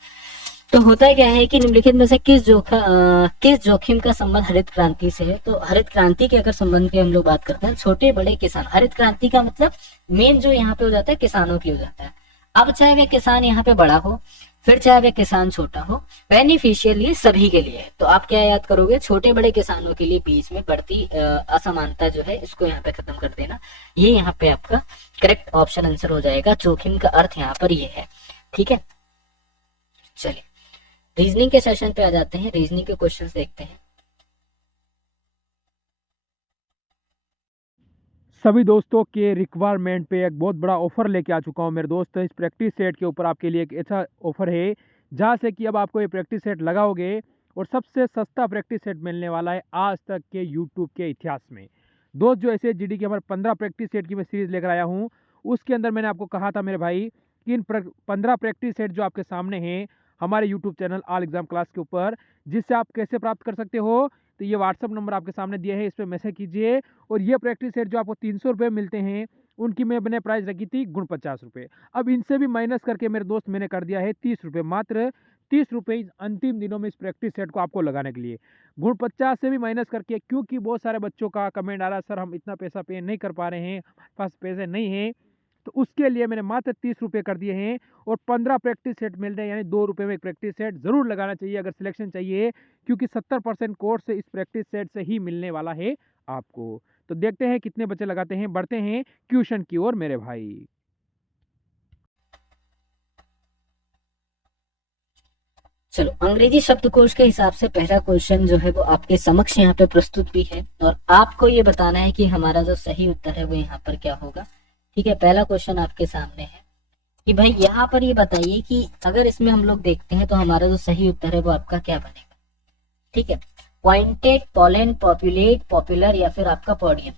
तो होता क्या है कि निम्नलिखित में से किस जोखिम का संबंध हरित क्रांति से है। तो हरित क्रांति के अगर संबंध की हम लोग बात करते हैं, छोटे बड़े किसान, हरित क्रांति का मतलब मेन जो यहाँ पे हो जाता है किसानों के लिए हो जाता है। अब चाहे वह किसान यहाँ पे बड़ा हो फिर चाहे वह किसान छोटा हो, बेनिफिशियल ये सभी के लिए है। तो आप क्या याद करोगे, छोटे बड़े किसानों के लिए बीच में बढ़ती असमानता जो है इसको यहाँ पे खत्म कर देना। ये यहाँ पे आपका करेक्ट ऑप्शन आंसर हो जाएगा। जोखिम का अर्थ यहाँ पर ये है। ठीक है, चलिए रीजनिंग के सेशन पे आ जाते हैं, रीजनिंग के क्वेश्चंस देखते हैं। सभी दोस्तों के रिक्वायरमेंट पे एक बहुत बड़ा ऑफर लेके आ चुका हूँ मेरे दोस्त। इस प्रैक्टिस सेट के ऊपर आपके लिए एक ऐसा ऑफर है जहाँ से कि अब आपको ये प्रैक्टिस सेट लगाओगे और सबसे सस्ता प्रैक्टिस सेट मिलने वाला है आज तक के यूट्यूब के इतिहास में। दोस्त जो ऐसे जीडी की हमारे 15 प्रैक्टिस सेट की मैं सीरीज लेकर आया हूँ, उसके अंदर मैंने आपको कहा था मेरे भाई कि इन 15 प्रैक्टिस सेट जो आपके सामने हैं हमारे YouTube channel all exam class के ऊपर, जिससे आप कैसे प्राप्त कर सकते हो, तो ये व्हाट्सअप नंबर आपके सामने दिया है, इस पर मैसेज कीजिए। और ये प्रैक्टिस सेट जो आपको 300 रुपये मिलते हैं उनकी मैंने प्राइस रखी थी गुण 50 रुपये। अब इनसे भी माइनस करके मेरे दोस्त मैंने कर दिया है 30 रुपये, मात्र 30 रुपये अंतिम दिनों में इस प्रैक्टिस सेट को आपको लगाने के लिए। गुण 50 से भी माइनस करके, क्योंकि बहुत सारे बच्चों का कमेंट आ रहा है सर हम इतना पैसा पे नहीं कर पा रहे हैं, हमारे पास पैसे नहीं हैं, तो उसके लिए मैंने मात्र 30 रुपये कर दिए हैं। और 15 प्रैक्टिस सेट मिल रहे हैं, यानी 2 रुपये में एक प्रैक्टिस सेट जरूर लगाना चाहिए अगर सिलेक्शन चाहिए, क्योंकि 70% कोर्स इस प्रैक्टिस सेट से ही मिलने वाला है आपको। तो देखते हैं कितने बच्चे लगाते हैं, बढ़ते हैं क्वेश्चन की ओर मेरे भाई। चलो अंग्रेजी शब्दकोश के हिसाब से पहला क्वेश्चन जो है वो आपके समक्ष यहाँ पे प्रस्तुत भी है और आपको ये बताना है कि हमारा जो सही उत्तर है वो यहाँ पर क्या होगा। ठीक है, पहला क्वेश्चन आपके सामने है कि भाई यहाँ पर ये बताइए कि अगर इसमें हम लोग देखते हैं तो हमारा जो सही उत्तर है वो आपका क्या बनेगा। ठीक है, पॉइंटेड, पोलेन, पॉपुलेट, पॉपुलर या फिर आपका पोडियम।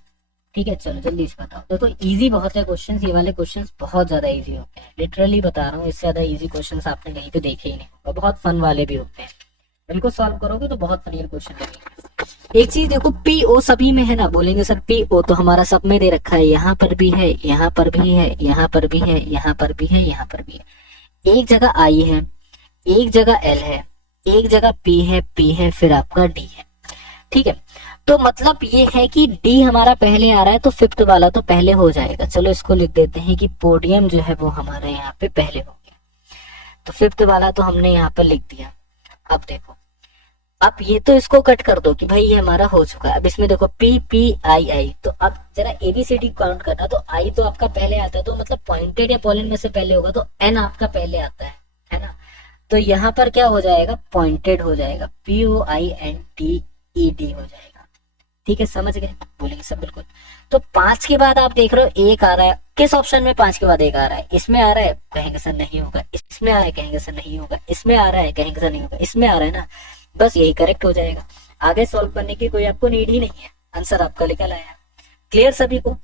ठीक है, चलो जल्दी से बताओ। देखो इजी बहुत है क्वेश्चंस, ये वाले क्वेश्चंस बहुत ज्यादा इजी होते हैं, लिटरली बता रहा हूँ, इससे ज्यादा इजी क्वेश्चंस आपने कहीं पे देखे ही नहीं होगा। बहुत फन वाले भी होते हैं, इनको सॉल्व करोगे तो बहुत फनी क्वेश्चन लगेंगे। एक चीज देखो, पी ओ सभी में है ना, बोलेंगे सर पी ओ तो हमारा सब में दे रखा है, यहाँ पर भी है, यहाँ पर भी है, यहाँ पर भी है, यहाँ पर भी है, यहाँ पर भी है। एक जगह आई है, एक जगह एल है, एक जगह पी है, फिर आपका डी है। ठीक है, तो मतलब ये है कि डी हमारा पहले आ रहा है तो फिफ्थ वाला तो पहले हो जाएगा। चलो इसको लिख देते हैं कि पोडियम जो है वो हमारे यहाँ पे पहले हो गया, तो फिफ्थ वाला तो हमने यहाँ पर लिख दिया। अब देखो, अब ये तो इसको कट कर दो कि भाई ये हमारा हो चुका है। अब इसमें देखो पी पी आई आई, तो अब जरा एबीसीडी काउंट करना, तो आई तो आपका पहले आता है, तो मतलब पॉइंटेड या पोलेन में से पहले होगा, तो एन आपका पहले आता है ना। तो यहाँ पर क्या हो जाएगा, पॉइंटेड हो जाएगा, POINTED हो जाएगा। ठीक है, समझ गए, बोलेंगे सब बिल्कुल। तो 5 के बाद आप देख रहे हो एक आ रहा है, किस ऑप्शन में 5 के बाद एक आ रहा है, इसमें आ रहा है, कहेंगे सर नहीं होगा, इसमें आ रहा है, कहेंगे सर नहीं होगा, इसमें आ रहा है, कहेंगे सर नहीं होगा, इसमें आ रहा है ना, बस यही करेक्ट हो जाएगा। आगे सॉल्व करने की कोई आपको नीड ही नहीं है, आंसर आपका निकल आया। क्लियर सभी को?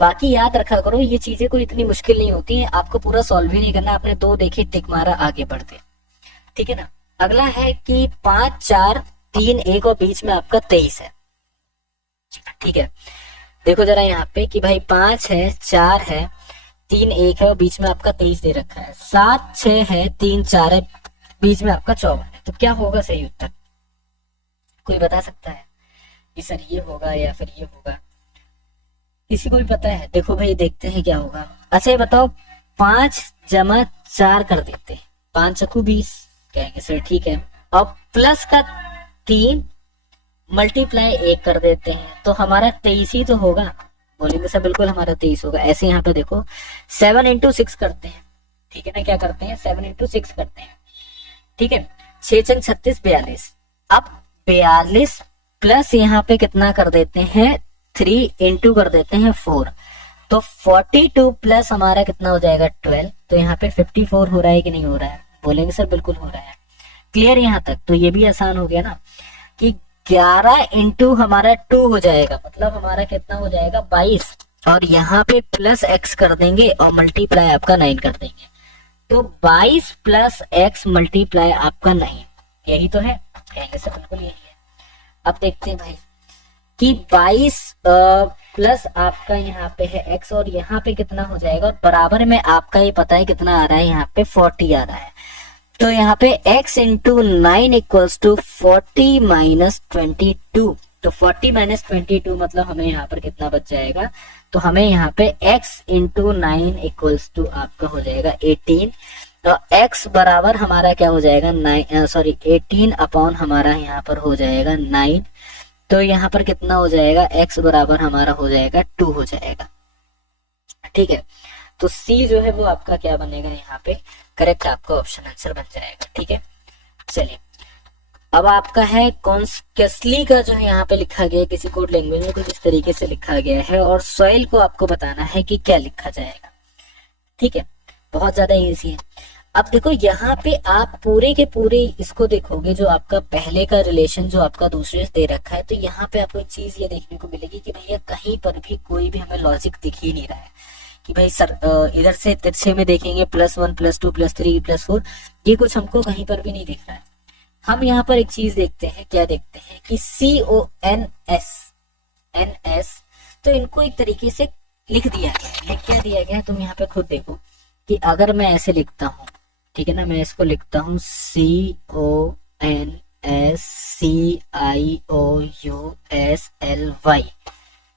बाकी याद रखा करो, ये चीजें कोई इतनी मुश्किल नहीं होती है, आपको पूरा सॉल्व ही नहीं करना, आपने 2 देखे टिक मारा आगे बढ़ते, ठीक है ना। अगला है कि 5 4 3 1 और बीच में आपका 23 है, ठीक है। देखो जरा यहाँ पे कि भाई 5 है 4 है 3 1 है और बीच में आपका 23 दे रखा है, 7 6 है 3 4 है बीच में आपका 54 है। तो क्या होगा सही उत्तर, कोई बता सकता है कि सर ये होगा या फिर ये होगा, किसी को भी पता है? देखो भाई देखते हैं क्या होगा। अच्छा ये बताओ 5 जमा 4 कर देते हैं, 5 चक्कू 20 कहेंगे सर, ठीक है। अब प्लस का 3 मल्टीप्लाई 1 कर देते हैं तो हमारा 23 ही तो होगा, बोलेंगे सर बिल्कुल हमारा 23 होगा। ऐसे यहाँ पे देखो 7 इंटू 6 करते हैं, ठीक है ना, क्या करते हैं 7 इंटू 6 करते हैं, ठीक है। 6 छंग 36 42, अब 42 प्लस यहाँ पे कितना कर देते हैं 3 इंटू कर देते हैं 4, तो 42 प्लस हमारा कितना हो जाएगा 12, तो यहाँ पे 54 हो रहा है कि नहीं हो रहा है, बोलेंगे सर बिल्कुल हो रहा है। क्लियर यहाँ तक? तो ये भी आसान हो गया ना कि 11 इंटू हमारा 2 हो जाएगा, मतलब हमारा कितना हो जाएगा 22, और यहाँ पे प्लस x कर देंगे और मल्टीप्लाई आपका 9 कर देंगे, तो 22 प्लस x मल्टीप्लाई आपका 9, यही तो है, कहेंगे सर बिल्कुल यही है। अब देखते हैं भाई कि 22 प्लस आपका यहाँ पे है x और यहाँ पे कितना हो जाएगा, और बराबर में आपका ये पता है कितना आ रहा है, यहाँ पे 40 आ रहा है, तो यहाँ पे x into 9 equals to 40 minus 22, तो 40 माइनस 22 मतलब हमें यहाँ पर कितना बच जाएगा, तो हमें यहाँ पे x इंटू 9 इक्वल्स टू आपका हो जाएगा 18, तो x बराबर हमारा क्या हो जाएगा 18 अपॉन हमारा यहाँ पर हो जाएगा 9, तो यहाँ पर कितना हो जाएगा x बराबर हमारा हो जाएगा 2 हो जाएगा, ठीक है। तो C जो है वो आपका क्या बनेगा, यहाँ पे करेक्ट आपका ऑप्शन आंसर बन जाएगा, ठीक है। चलिए अब आपका है कॉन्स्केसली का जो है यहाँ पे लिखा गया है, किसी कोड लैंग्वेज में कुछ इस तरीके से लिखा गया है, और सॉइल को आपको बताना है कि क्या लिखा जाएगा, ठीक है, बहुत ज्यादा इजी है। अब देखो यहाँ पे आप पूरे के पूरे इसको देखोगे, जो आपका पहले का रिलेशन जो आपका दूसरे से दे रखा है, तो यहाँ पे आपको एक चीज ये देखने को मिलेगी कि भैया कहीं पर भी कोई भी हमें लॉजिक दिख ही नहीं रहा है कि भाई सर इधर से तिरछे में देखेंगे +1 +2 +3 +4, ये कुछ हमको कहीं पर भी नहीं दिख रहा है। हम यहाँ पर एक चीज देखते हैं, क्या देखते हैं कि CONS, तो इनको एक तरीके से लिख दिया गया, लिख क्या दिया गया, तुम यहाँ पे खुद देखो कि अगर मैं ऐसे लिखता हूँ, ठीक है ना, मैं इसको लिखता हूँ CONSCIOUSLY,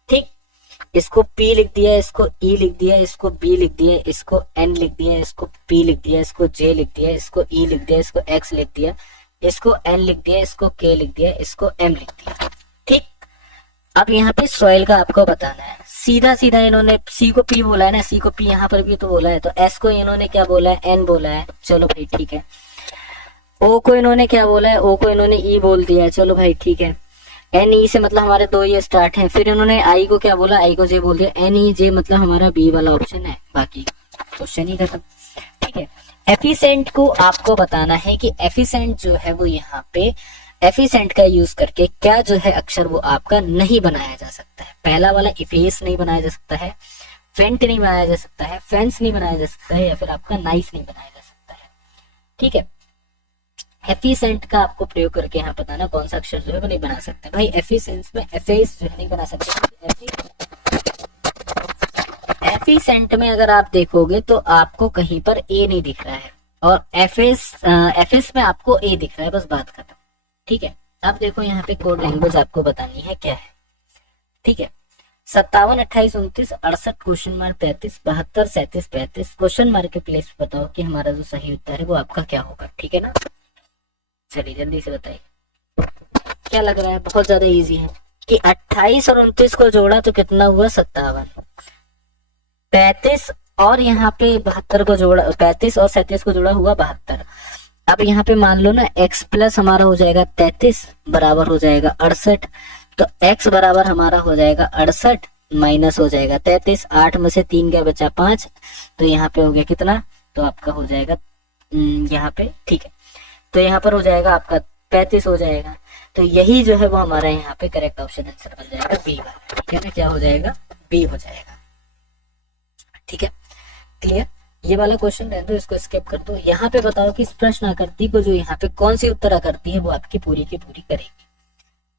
ठीक, इसको P लिख दिया, इसको E लिख दिया, इसको B लिख दिया, इसको N लिख दिया, इसको P लिख दिया, इसको J लिख दिया, इसको E लिख दिया, इसको X लिख दिया, इसको N लिख दिया, इसको K लिख दिया, इसको M लिख दिया, ठीक। अब यहाँ पे सॉइल का आपको बताना है, सीधा सीधा इन्होंने C को P बोला है ना, C को P यहाँ पर भी तो बोला है, तो S को इन्होंने क्या बोला है, N बोला है, चलो भाई ठीक है। O को इन्होंने क्या बोला है, O को इन्होंने E बोल दिया है, चलो भाई ठीक है। NE से मतलब हमारे 2 ये स्टार्ट है, फिर इन्होंने I को क्या बोला, I को J बोल दिया, NEJ मतलब हमारा B वाला ऑप्शन है, बाकी क्वेश्चन ही खत्म, ठीक है। एफिशिएंट को आपको बताना है कि एफिशिएंट जो है वो यहाँ पे एफिशिएंट का यूज करके क्या जो है अक्षर वो आपका नहीं बनाया जा सकता है। पहला वाला इफेस नहीं बनाया जा सकता है, फेंट नहीं बनाया जा सकता है, फेंस नहीं बनाया जा सकता है, या फिर आपका नाइस नहीं बनाया जा सकता है, ठीक है। एफिशिएंट का आपको प्रयोग करके यहाँ बताना कौन सा अक्षर जो है वो नहीं बना सकते भाई। एफिशिएंस में एफेस जो है नहीं बना सकते। एफिशिएंट में अगर आप देखोगे तो आपको कहीं पर ए नहीं दिख रहा है, और एफएस में आपको ए दिख रहा है, बस बात खत्म, ठीक है। अब देखो यहाँ पे कोड लैंग्वेज आपको बतानी है क्या है, ठीक है। 57 28 29 68 क्वेश्चन मार्क 33 72 37 35 क्वेश्चन मार्क के प्लेस बताओ कि हमारा जो सही उत्तर है वो आपका क्या होगा, ठीक है ना। चलिए जल्दी से बताइए क्या लग रहा है, बहुत ज्यादा इजी है कि 28 और 29 को जोड़ा तो कितना हुआ 57, 35 और यहाँ पे 72 को जोड़ा, 35 और 37 को जोड़ा हुआ 72। अब यहाँ पे मान लो ना x प्लस हमारा हो जाएगा 33 बराबर हो जाएगा 68, तो x बराबर हमारा हो जाएगा 68 माइनस हो जाएगा 33, 8 में से 3 गया बचा 5, तो यहाँ पे हो गया कितना, तो आपका हो जाएगा यहाँ पे, ठीक है, तो यहाँ पर हो जाएगा आपका 35 हो जाएगा, तो यही जो है वो हमारा यहाँ पे करेक्ट ऑप्शन आंसर बन जाएगा बी वाला, ठीक है ना, क्या हो जाएगा बी हो जाएगा, ठीक है, क्लियर। ये वाला क्वेश्चन रहने दो, इसको स्किप कर दो। यहाँ पे बताओ कि इस प्रश्न आकृति को जो यहाँ पे कौन सी उत्तर आकृति है वो आपकी पूरी की पूरी करेगी।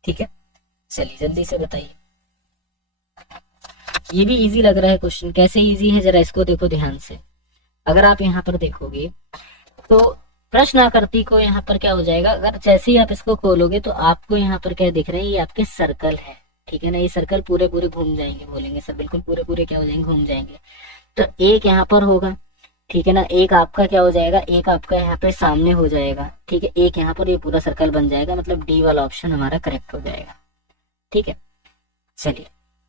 ठीक है, चलिए जल्दी से बताइए। ये भी इजी लग रहा है क्वेश्चन, कैसे इजी है जरा इसको देखो ध्यान से। अगर आप यहाँ पर देखोगे तो प्रश्न आकृति को यहाँ पर क्या हो जाएगा, अगर जैसे ही आप इसको खोलोगे तो आपको यहाँ पर क्या दिख रहे हैं, ये आपके सर्कल है। ठीक है ना, ये सर्कल पूरे पूरे घूम जाएंगे, बोलेंगे सर बिल्कुल पूरे पूरे क्या हो जाएंगे, घूम जाएंगे। तो एक यहाँ पर होगा, ठीक है ना, एक आपका क्या हो जाएगा, एक आपका यहाँ पे सामने हो जाएगा। ठीक है, एक यहाँ पर ये पूरा सर्कल बन जाएगा, मतलब डी वाला ऑप्शन हमारा करेक्ट हो जाएगा। ठीक है, चलिए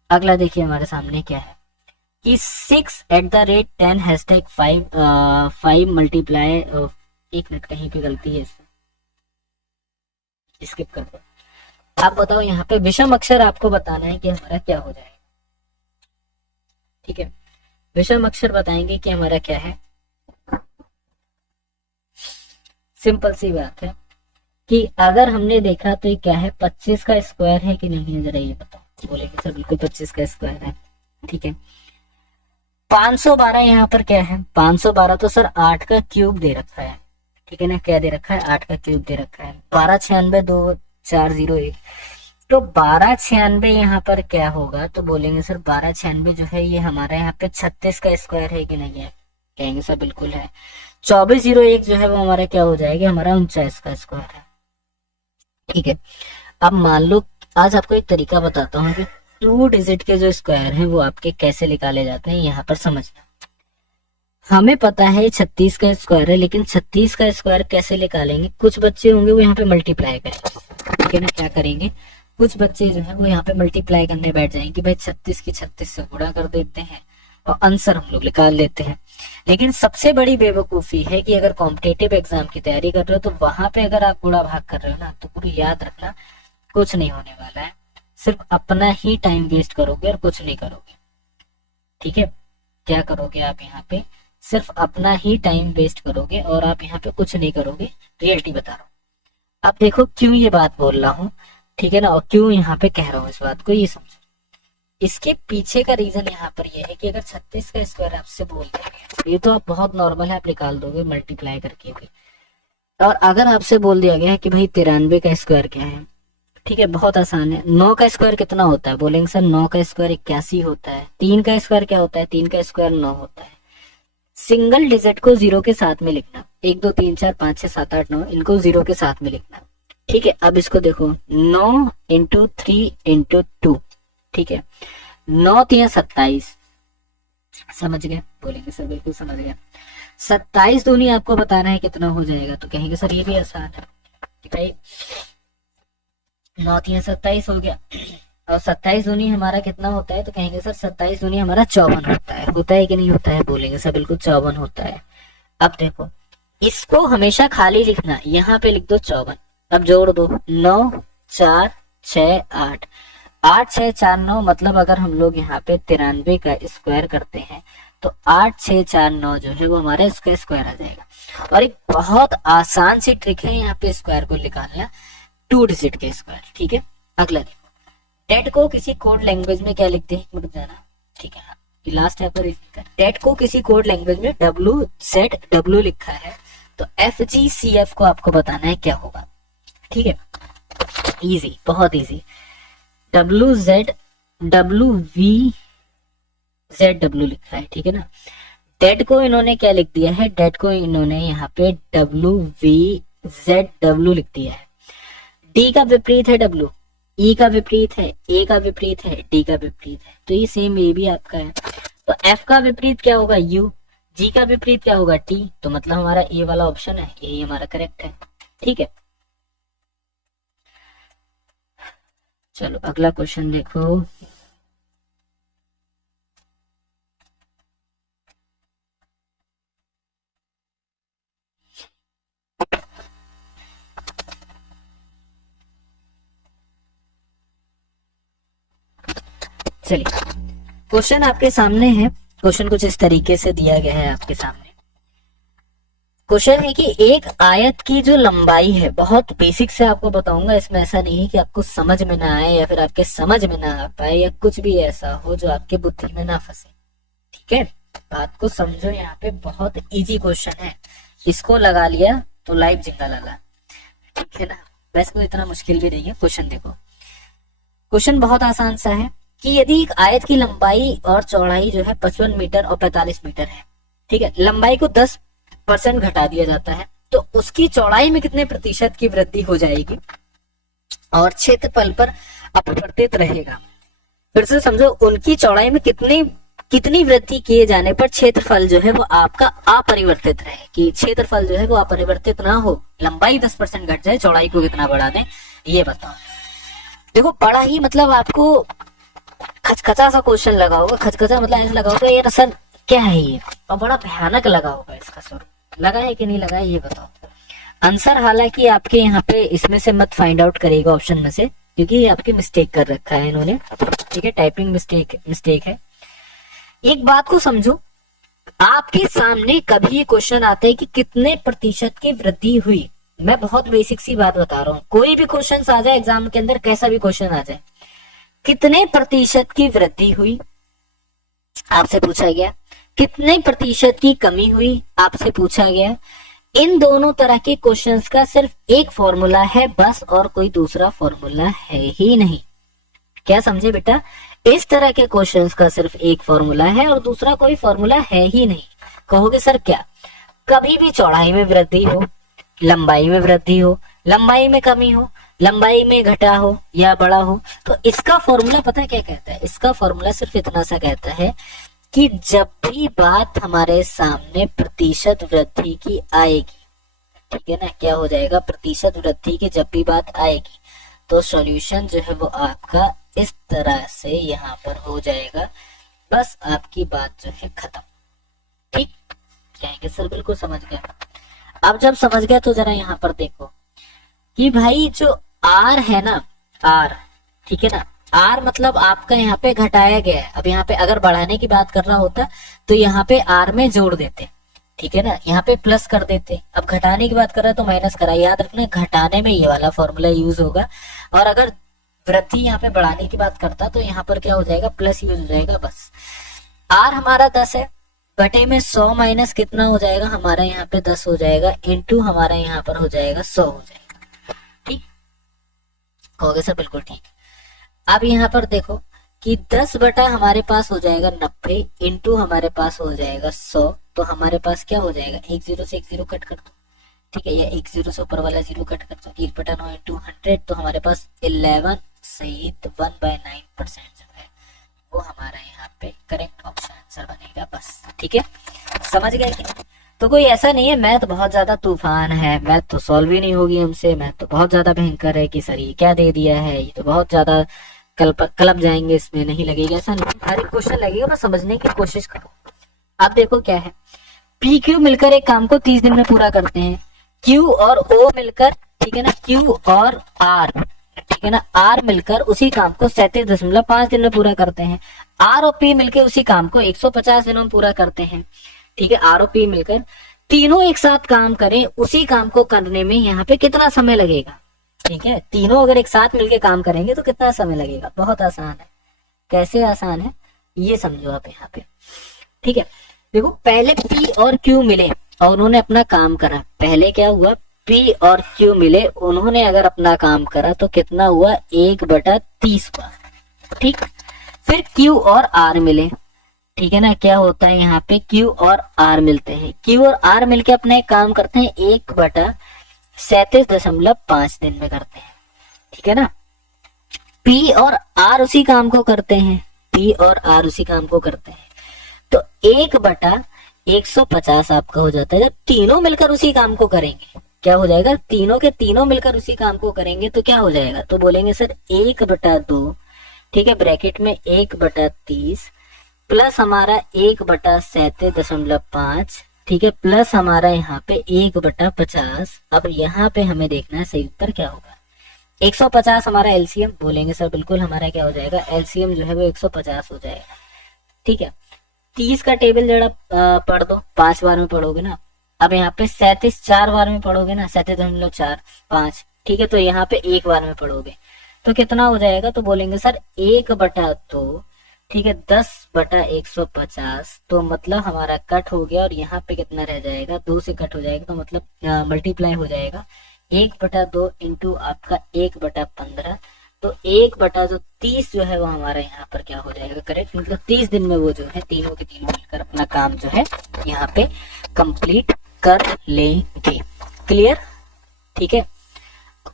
अगला देखिए हमारे सामने क्या है कि 6@10 हैशटैग 5 मल्टीप्लाई, एक मिनट कहीं पे गलती है इसमें, स्किप कर दो। आप बताओ यहाँ पे विषम अक्षर आपको बताना है कि हमारा क्या हो जाएगा। ठीक है, विषम अक्षर बताएंगे कि हमारा क्या है। सिंपल सी बात है कि अगर हमने देखा तो ये क्या है, 25 का स्क्वायर है कि नहीं है, जरा ये बताओ। बोलेंगे सर बिल्कुल 25 का स्क्वायर है। ठीक है, 512 यहाँ पर क्या है, 512 तो सर 8 का क्यूब दे रखा है। ठीक है ना, क्या दे रखा है, 8 का क्यूब दे रखा है। 1296 2401, तो 1296 यहाँ पर क्या होगा, तो बोलेंगे सर 1296 जो है ये हमारा यहाँ पे 36 का स्क्वायर है कि नहीं है, कहेंगे सर बिल्कुल है। 2401 जो है वो हमारा क्या हो जाएगा, हमारा 49 का स्क्वायर है। ठीक है, अब मान लो आज आपको एक तरीका बताता हूँ कि 2 डिजिट के जो स्क्वायर हैं वो आपके कैसे निकाले जाते हैं, यहाँ पर समझना। हमें पता है 36 का स्क्वायर है, लेकिन 36 का स्क्वायर कैसे निकालेंगे, कुछ बच्चे होंगे वो यहाँ पे मल्टीप्लाई करेंगे। ठीक है ना, क्या करेंगे, कुछ बच्चे जो है वो यहाँ पे मल्टीप्लाई करने बैठ जाएंगे, भाई 36 की 36 से गुणा कर देते हैं और आंसर हम लोग निकाल लेते हैं। लेकिन सबसे बड़ी बेवकूफी है कि अगर कॉम्पिटेटिव एग्जाम की तैयारी कर रहे हो तो वहां पे अगर आप गुणा भाग कर रहे हो ना, तो पूरी याद रखना कुछ नहीं होने वाला है, सिर्फ अपना ही टाइम वेस्ट करोगे और कुछ नहीं करोगे। ठीक है, क्या करोगे आप यहाँ पे, सिर्फ अपना ही टाइम वेस्ट करोगे और आप यहाँ पे कुछ नहीं करोगे। रियलिटी बता रहा हूँ। अब देखो क्यों ये बात बोल रहा हूँ, ठीक है ना, और क्यों यहाँ पे कह रहा हूँ इस बात को, ये समझो। इसके पीछे का रीजन यहाँ पर यह है कि अगर 36 का स्क्वायर आपसे बोल देंगे, ये तो आप बहुत नॉर्मल है, आप निकाल दोगे मल्टीप्लाई करके भी। और अगर आपसे बोल दिया गया है कि भाई 93 का स्क्वायर क्या है, ठीक है, बहुत आसान है। 9 का स्क्वायर कितना होता है, बोलेंगे सर 9 का स्क्वायर 81 होता है। 3 का स्क्वायर क्या होता है, 3 का स्क्वायर 9 होता है। सिंगल डिजिट को 0 के साथ में लिखना, 1 2 3 4 5 6 7 8 9, इनको 0 के साथ में लिखना। ठीक है, अब इसको देखो 9 × 3 × 2, ठीक है, 9 3 27, समझ गए, बोलेंगे सर बिल्कुल समझ गया। 27 दूनी आपको बताना है कितना हो जाएगा, तो कहेंगे सर ये भी आसान है कि भाई 9 3 27 हो गया, और 27 दूनी हमारा कितना होता है, तो कहेंगे सर 27 दूनी हमारा 54 होता है कि नहीं होता है, बोलेंगे सर बिल्कुल 54 होता है। अब देखो इसको हमेशा खाली लिखना, यहाँ पे लिख दो 54, अब जोड़ दो 9 4 6 8 8 6 4 9, मतलब अगर हम लोग यहाँ पे 93 का स्क्वायर करते हैं तो 8 6 4 9 जो है वो हमारा इसका स्क्वायर आ जाएगा। और एक बहुत आसान सी ट्रिक है यहाँ पे स्क्वायर को निकालना, 2 डिजिट के स्क्वायर। ठीक है, अगला देखो, डेट को किसी कोड लैंग्वेज में क्या लिखते हैं, रुक जाना, ठीक है, हाँ लास्ट है पर डेट को किसी कोड लैंग्वेज में WZW लिखा है, तो FGCF को आपको बताना है क्या होगा। ठीक है, इजी, बहुत इजी, WZW लिखा है, ठीक है ना। डेट को इन्होंने क्या लिख दिया है, डेट को इन्होंने यहाँ पे WVZW लिख दिया है। डी का विपरीत है W, ई का विपरीत है, ए का विपरीत है, डी का विपरीत है, तो ये सेम ये भी आपका है। तो एफ का विपरीत क्या होगा, U, जी का विपरीत क्या होगा, T, तो मतलब हमारा ए वाला ऑप्शन है, यही हमारा करेक्ट है। ठीक है, चलो अगला क्वेश्चन देखो। चलिए क्वेश्चन आपके सामने है, क्वेश्चन कुछ इस तरीके से दिया गया है आपके सामने। क्वेश्चन है कि एक आयत की जो लंबाई है, बहुत बेसिक से आपको बताऊंगा, इसमें ऐसा नहीं है कि आपको समझ में ना आए या फिर आपके समझ में ना आ पाए या कुछ भी ऐसा हो जो आपके बुद्धि में ना फंसे। ठीक है, बात को समझो, यहाँ पे बहुत इजी क्वेश्चन है, इसको लगा लिया तो लाइफ जिंगा लाला, ठीक है ना। वैसे कोई इतना मुश्किल भी नहीं है। क्वेश्चन देखो, क्वेश्चन बहुत आसान सा है कि यदि एक आयत की लंबाई और चौड़ाई जो है 55 मीटर और 45 मीटर है, ठीक है, लंबाई को 10% घटा दिया जाता है, तो उसकी चौड़ाई में कितने प्रतिशत की वृद्धि हो जाएगी और क्षेत्रफल पर अपरिवर्तित रहेगा। फिर से समझो, उनकी चौड़ाई में कितनी वृद्धि किए जाने पर क्षेत्रफल जो है वो आपका अपरिवर्तित रहे, कि क्षेत्रफल जो है वो अपरिवर्तित ना हो, लंबाई 10% घट जाए, चौड़ाई को कितना बढ़ा दें, ये बताओ। देखो बड़ा ही मतलब आपको खचखचा सा क्वेश्चन लगा होगा, खचखचा मतलब ऐसा लगा होगा यार सर क्या है ये, और बड़ा भयानक लगा होगा इसका स्वरूप। लगा है कि नहीं लगा है ये बताओ। आंसर हालांकि आपके यहाँ पे इसमें से मत फाइंड आउट करेगा ऑप्शन में से, क्योंकि ये आपकी मिस्टेक कर रखा है इन्होंने, ठीक है, टाइपिंग मिस्टेक है। एक बात को समझो, आपके सामने कभी ये क्वेश्चन आता है कि कितने प्रतिशत की वृद्धि हुई, मैं बहुत बेसिक सी बात बता रहा हूँ, कोई भी क्वेश्चन आ जाए एग्जाम के अंदर, कैसा भी क्वेश्चन आ जाए, कितने प्रतिशत की वृद्धि हुई आपसे पूछा गया, कितने प्रतिशत की कमी हुई आपसे पूछा गया। इन दोनों तरह के क्वेश्चंस का सिर्फ एक फॉर्मूला है बस, और कोई दूसरा फॉर्मूला है ही नहीं। क्या समझे बेटा, इस तरह के क्वेश्चंस का सिर्फ एक फॉर्मूला है और दूसरा कोई फॉर्मूला है ही नहीं। कहोगे सर क्या, कभी भी चौड़ाई में वृद्धि हो, लंबाई में वृद्धि हो, लंबाई में कमी हो, लंबाई में घटा हो या बड़ा हो, तो इसका फॉर्मूला पता है क्या कहता है, इसका फॉर्मूला सिर्फ इतना सा कहता है कि जब भी बात हमारे सामने प्रतिशत वृद्धि की आएगी, ठीक है ना, क्या हो जाएगा, प्रतिशत वृद्धि की जब भी बात आएगी तो सॉल्यूशन जो है वो आपका इस तरह से यहाँ पर हो जाएगा, बस आपकी बात जो है खत्म। ठीक, कहेंगे सर बिल्कुल समझ गया। अब जब समझ गया तो जरा यहाँ पर देखो कि भाई जो आर है ना, आर, ठीक है ना, आर मतलब आपका यहाँ पे घटाया गया है। अब यहाँ पे अगर बढ़ाने की बात करना होता तो यहाँ पे आर में जोड़ देते, ठीक है ना, यहाँ पे प्लस कर देते। अब घटाने की बात कर रहे हैं तो माइनस करा, याद रखना घटाने में ये वाला फॉर्मूला यूज होगा, और अगर वृद्धि यहाँ पे बढ़ाने की बात करता तो यहाँ पर क्या हो जाएगा, प्लस यूज हो जाएगा बस। आर हमारा 10 है, घटे में 100 माइनस कितना हो जाएगा, हमारा यहाँ पे 10 हो जाएगा, इंटू हमारा यहाँ पर हो जाएगा 100 हो जाएगा। ठीक, कहोगे सर बिल्कुल ठीक। अब यहाँ पर देखो कि 10 बटा हमारे पास हो जाएगा 90, इंटू हमारे पास हो जाएगा 100, तो हमारे पास क्या हो जाएगा, एक जीरो से एक जीरो कट कर दो, ठीक है, या एक जीरो से ऊपर वाला जीरो कट कर दो, 1/9 इंटू 100, तो हमारे पास 11 सहित 1/9% जो है वो हमारा यहाँ पे करेक्ट ऑप्शन आंसर बनेगा बस। ठीक है, समझ गए कि तो कोई ऐसा नहीं है मैथ बहुत ज्यादा तूफान है, मैथ तो सॉल्व ही नहीं होगी हमसे, मैथ तो बहुत ज्यादा भयंकर है कि सर ये क्या दे दिया है, ये तो बहुत ज्यादा कलप जाएंगे, इसमें नहीं लगेगा, ऐसा नहीं, हर एक क्वेश्चन लगेगा ना, समझने की कोशिश करो। अब देखो क्या है, पी क्यू मिलकर एक काम को 30 दिन में पूरा करते हैं, क्यू और ओ मिलकर, ठीक है ना, क्यू और आर, ठीक है ना, आर मिलकर उसी काम को 37.5 दिन में पूरा करते हैं, आर और पी मिलकर उसी काम को 150 दिनों में पूरा करते हैं। ठीक है, आर और पी मिलकर तीनों एक साथ काम करें, उसी काम को करने में यहाँ पे कितना समय लगेगा। ठीक है, तीनों अगर एक साथ मिलके काम करेंगे तो कितना समय लगेगा, बहुत आसान है। कैसे आसान है ये समझो आप यहाँ पे। ठीक है, देखो पहले पी और क्यू मिले और उन्होंने अपना काम करा, पहले क्या हुआ, पी और क्यू मिले, उन्होंने अगर अपना काम करा तो कितना हुआ, 1/30 हुआ। ठीक, फिर क्यू और आर मिले, ठीक है ना, क्या होता है यहाँ पे, क्यू और आर मिलते हैं, क्यू और आर मिलके अपना एक काम करते हैं, 1/37.5 दिन में करते हैं। ठीक है ना, पी और आर उसी काम को करते हैं, पी और आर उसी काम को करते हैं, तो 1/150 आपका हो जाता है। जब तीनों मिलकर उसी काम को करेंगे क्या हो जाएगा, तीनों के तीनों मिलकर उसी काम को करेंगे तो क्या हो जाएगा, तो बोलेंगे सर 1/2, ठीक है, ब्रैकेट में 1/30 प्लस हमारा 1/37.5, ठीक है, प्लस हमारा यहाँ पे 1/50। अब यहाँ पे हमें देखना है सही उत्तर क्या होगा, 150 हमारा एलसीएम, बोलेंगे सर बिल्कुल हमारा क्या हो जाएगा, एलसीएम जो है वो 150 हो जाएगा। ठीक है, 30 का टेबल जरा पढ़ दो, 5 बार में पढ़ोगे ना। अब यहाँ पे 37 4 बार में पढ़ोगे ना, 37.4 ठीक है, तो यहाँ पे 1 बार में पढ़ोगे तो कितना हो जाएगा, तो बोलेंगे सर 1/2, ठीक है, 10/150, तो मतलब हमारा कट हो गया और यहाँ पे कितना रह जाएगा, 2 से कट हो जाएगा, तो मतलब मल्टीप्लाई हो जाएगा 1/2 इंटू आपका 1/15, तो 1/30 जो है वो हमारा यहाँ पर क्या हो जाएगा, करेक्ट, मतलब 30 दिन में वो जो है तीनों के तीनों मिलकर अपना काम जो है यहाँ पे कंप्लीट कर लेंगे। क्लियर? ठीक है,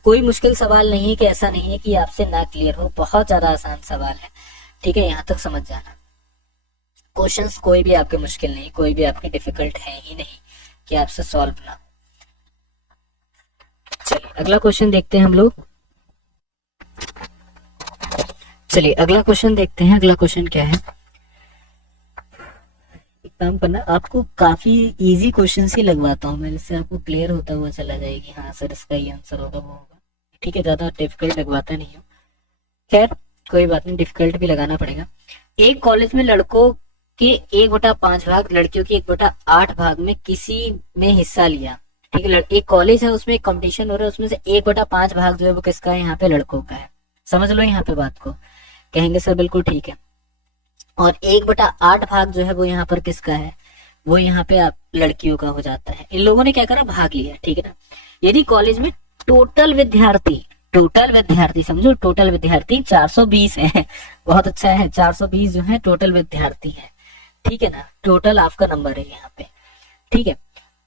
कोई मुश्किल सवाल नहीं है कि ऐसा नहीं है कि आपसे ना क्लियर हो, बहुत ज्यादा आसान सवाल है। ठीक है, यहाँ तक समझ जाना। क्वेश्चंस कोई भी आपके मुश्किल नहीं, कोई भी आपके डिफिकल्ट है ही नहीं कि आपसे सॉल्व ना। चलिए अगला क्वेश्चन देखते हैं हम लोग। चलिए अगला क्वेश्चन देखते हैं। अगला क्वेश्चन क्या है, एक काम करना, आपको काफी इजी क्वेश्चन ही लगवाता हूँ मैं, जिससे आपको क्लियर होता हुआ चला जाएगी, हाँ सर इसका ही आंसर होगा, वो होगा। ठीक है, ज्यादा डिफिकल्ट लगवाता नहीं हूँ। खैर कोई बात नहीं, डिफिकल्ट भी लगाना पड़ेगा। एक कॉलेज में लड़कों के 1/5 भाग, लड़कियों के 1/8 भाग में किसी में हिस्सा लिया। ठीक है, एक कॉलेज है, उसमें एक कंपटीशन हो रहा है, उसमें से 1/5 भाग जो है वो किसका है, यहाँ पे लड़कों का है। समझ लो यहाँ पे बात को। कहेंगे सर बिल्कुल ठीक है। और 1/8 भाग जो है वो यहाँ पर किसका है, वो यहाँ पे आप लड़कियों का हो जाता है। इन लोगों ने क्या करा, भाग लिया। ठीक है ना, यदि कॉलेज में टोटल विद्यार्थी समझो, टोटल विद्यार्थी 420 है, बहुत अच्छा है, 420 जो है टोटल विद्यार्थी है। ठीक है ना, टोटल आपका नंबर है यहाँ पे। ठीक है,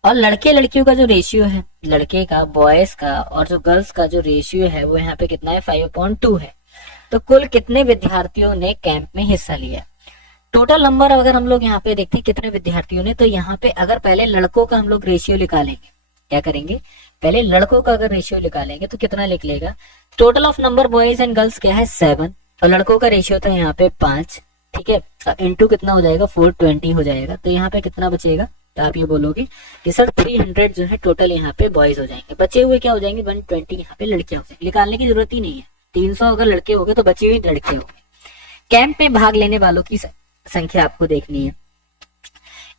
और लड़के लड़कियों का जो रेशियो है, लड़के का, बॉयज का और जो गर्ल्स का जो रेशियो है वो यहाँ पे कितना है, 5/2 है। तो कुल कितने विद्यार्थियों ने कैंप में हिस्सा लिया। टोटल नंबर अगर हम लोग यहाँ पे देखते हैं कितने विद्यार्थियों ने, तो यहाँ पे अगर पहले लड़कों का हम लोग रेशियो निकालेंगे, क्या करेंगे, पहले लड़कों का अगर रेशियो निकालेंगे तो कितना लिख लेगा, total of number boys and girls क्या है 7, और लड़कों का रेशियो था यहाँ पे 5। ठीक है, इंटू कितना हो जाएगा, 420 हो जाएगा। तो यहाँ पे कितना बचेगा, तो आप ये बोलोगे कि सर 300 जो है टोटल यहाँ पे बॉयज हो जाएंगे, बचे हुए क्या हो जाएंगे 120 यहाँ पे लड़कियां हो जाएंगे। निकालने की जरूरत ही नहीं है, 300 अगर लड़के हो गए तो बचे हुए लड़के हो गए। कैंप में भाग लेने वालों की संख्या आपको देखनी है।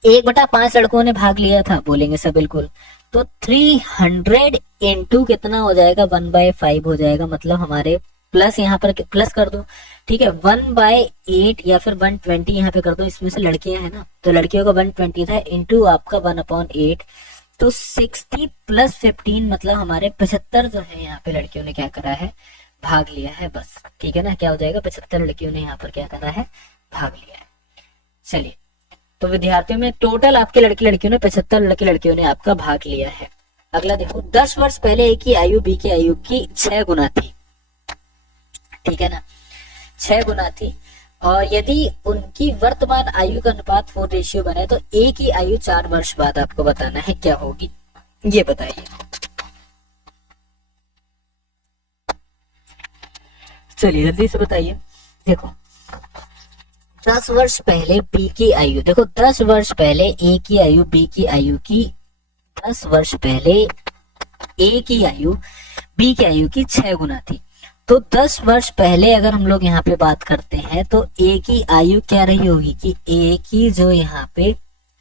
1/5 लड़कों ने भाग लिया था, बोलेंगे सर बिल्कुल, तो 300 इंटू कितना हो जाएगा, 1/5 हो जाएगा, मतलब हमारे प्लस यहाँ पर प्लस कर दो। ठीक है, 1/8 या फिर 120 यहाँ पे कर दो, इसमें से लड़कियां है ना, तो लड़कियों का 120 था इंटू आपका 1/8, तो 60 + 15 मतलब हमारे 75 जो है यहाँ पे लड़कियों ने क्या करा है, भाग लिया है बस। ठीक है ना, क्या हो जाएगा, 75 लड़कियों ने यहाँ पर क्या करा है, भाग लिया है। चलिए, तो विद्यार्थियों में टोटल आपके लड़के लड़कियों ने 75 लड़के लड़कियों ने आपका भाग लिया है। अगला देखो, 10 वर्ष पहले ए की आयु बी की आयु की 6 गुना थी। ठीक है ना, 6 गुना थी, और यदि उनकी वर्तमान आयु का अनुपात 4 बने तो ए की आयु 4 वर्ष बाद आपको बताना है क्या होगी, ये बताइए। चलिए जल्दी से बताइए। देखो 10 वर्ष पहले बी की आयु, देखो 10 वर्ष पहले ए की आयु बी की आयु की, 10 वर्ष पहले ए की आयु बी की आयु की 6 गुना थी। तो 10 वर्ष पहले अगर हम लोग यहाँ पे बात करते हैं तो ए की आयु क्या रही होगी, कि ए की जो यहाँ पे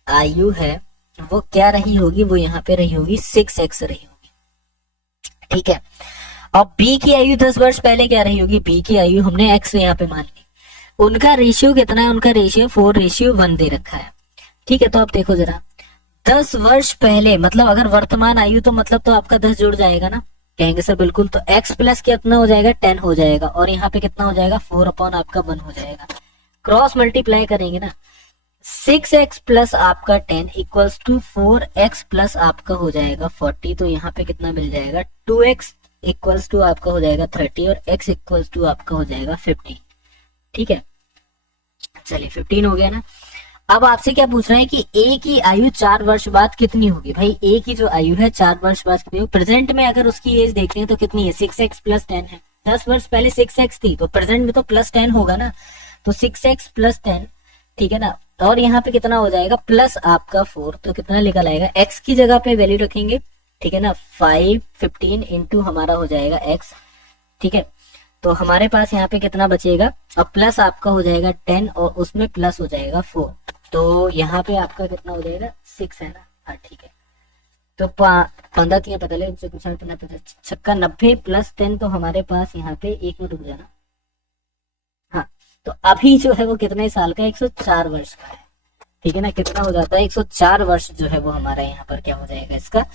आयु है वो क्या रही होगी, वो यहाँ पे रही होगी 6x रही होगी। ठीक है, अब बी की आयु 10 वर्ष पहले क्या रही होगी, बी की आयु हमने x यहाँ पे मान ली। उनका रेशियो कितना है, उनका रेशियो 4:1 दे रखा है। ठीक है, तो आप देखो जरा, 10 वर्ष पहले मतलब अगर वर्तमान आयु, तो मतलब तो आपका 10 जुड़ जाएगा ना, कहेंगे सर बिल्कुल, तो x प्लस कितना हो जाएगा, 10 हो जाएगा, और यहाँ पे कितना हो जाएगा, 4 आपका 1 हो जाएगा। क्रॉस मल्टीप्लाई करेंगे ना, 6x प्लस आपका 10 इक्वल्स टू 4x प्लस आपका हो जाएगा 40, तो यहाँ पे कितना मिल जाएगा, 2x इक्वल्स टू आपका हो जाएगा 30 और x इक्वल्स टू आपका हो जाएगा 15। ठीक है, चलिए 15 हो गया ना। अब आपसे क्या पूछ रहे हैं कि ए की आयु 4 वर्ष बाद कितनी होगी। भाई ए की जो आयु है 4 वर्ष बाद कितनी होगी, प्रेजेंट में अगर उसकी एज देखते हैं तो कितनी है, 6x + 10 है। 10 वर्ष पहले 6x थी, तो प्रेजेंट में तो +10 होगा ना, तो 6x + 10। ठीक है ना, और यहाँ पे कितना हो जाएगा, प्लस आपका 4, तो कितना निकल आएगा, x की जगह पे वैल्यू रखेंगे। ठीक है ना, 15 इंटू हमारा हो जाएगा x। ठीक है, तो हमारे पास यहाँ पे कितना बचेगा, अब प्लस आपका हो जाएगा 10 और उसमें प्लस हो जाएगा 4, तो यहाँ पे आपका कितना हो जाएगा, 6 है ना। हाँ ठीक है, तो 15 तीन पता ले, 6 90 + 10, तो हमारे पास यहाँ पे 1 मिनट रुक जाना। हाँ तो अभी जो है वो कितने साल का, 104 वर्ष का है। ठीक है ना, कितना हो जाता है, 104 वर्ष जो है वो हमारा यहाँ पर क्या हो जाएगा इसका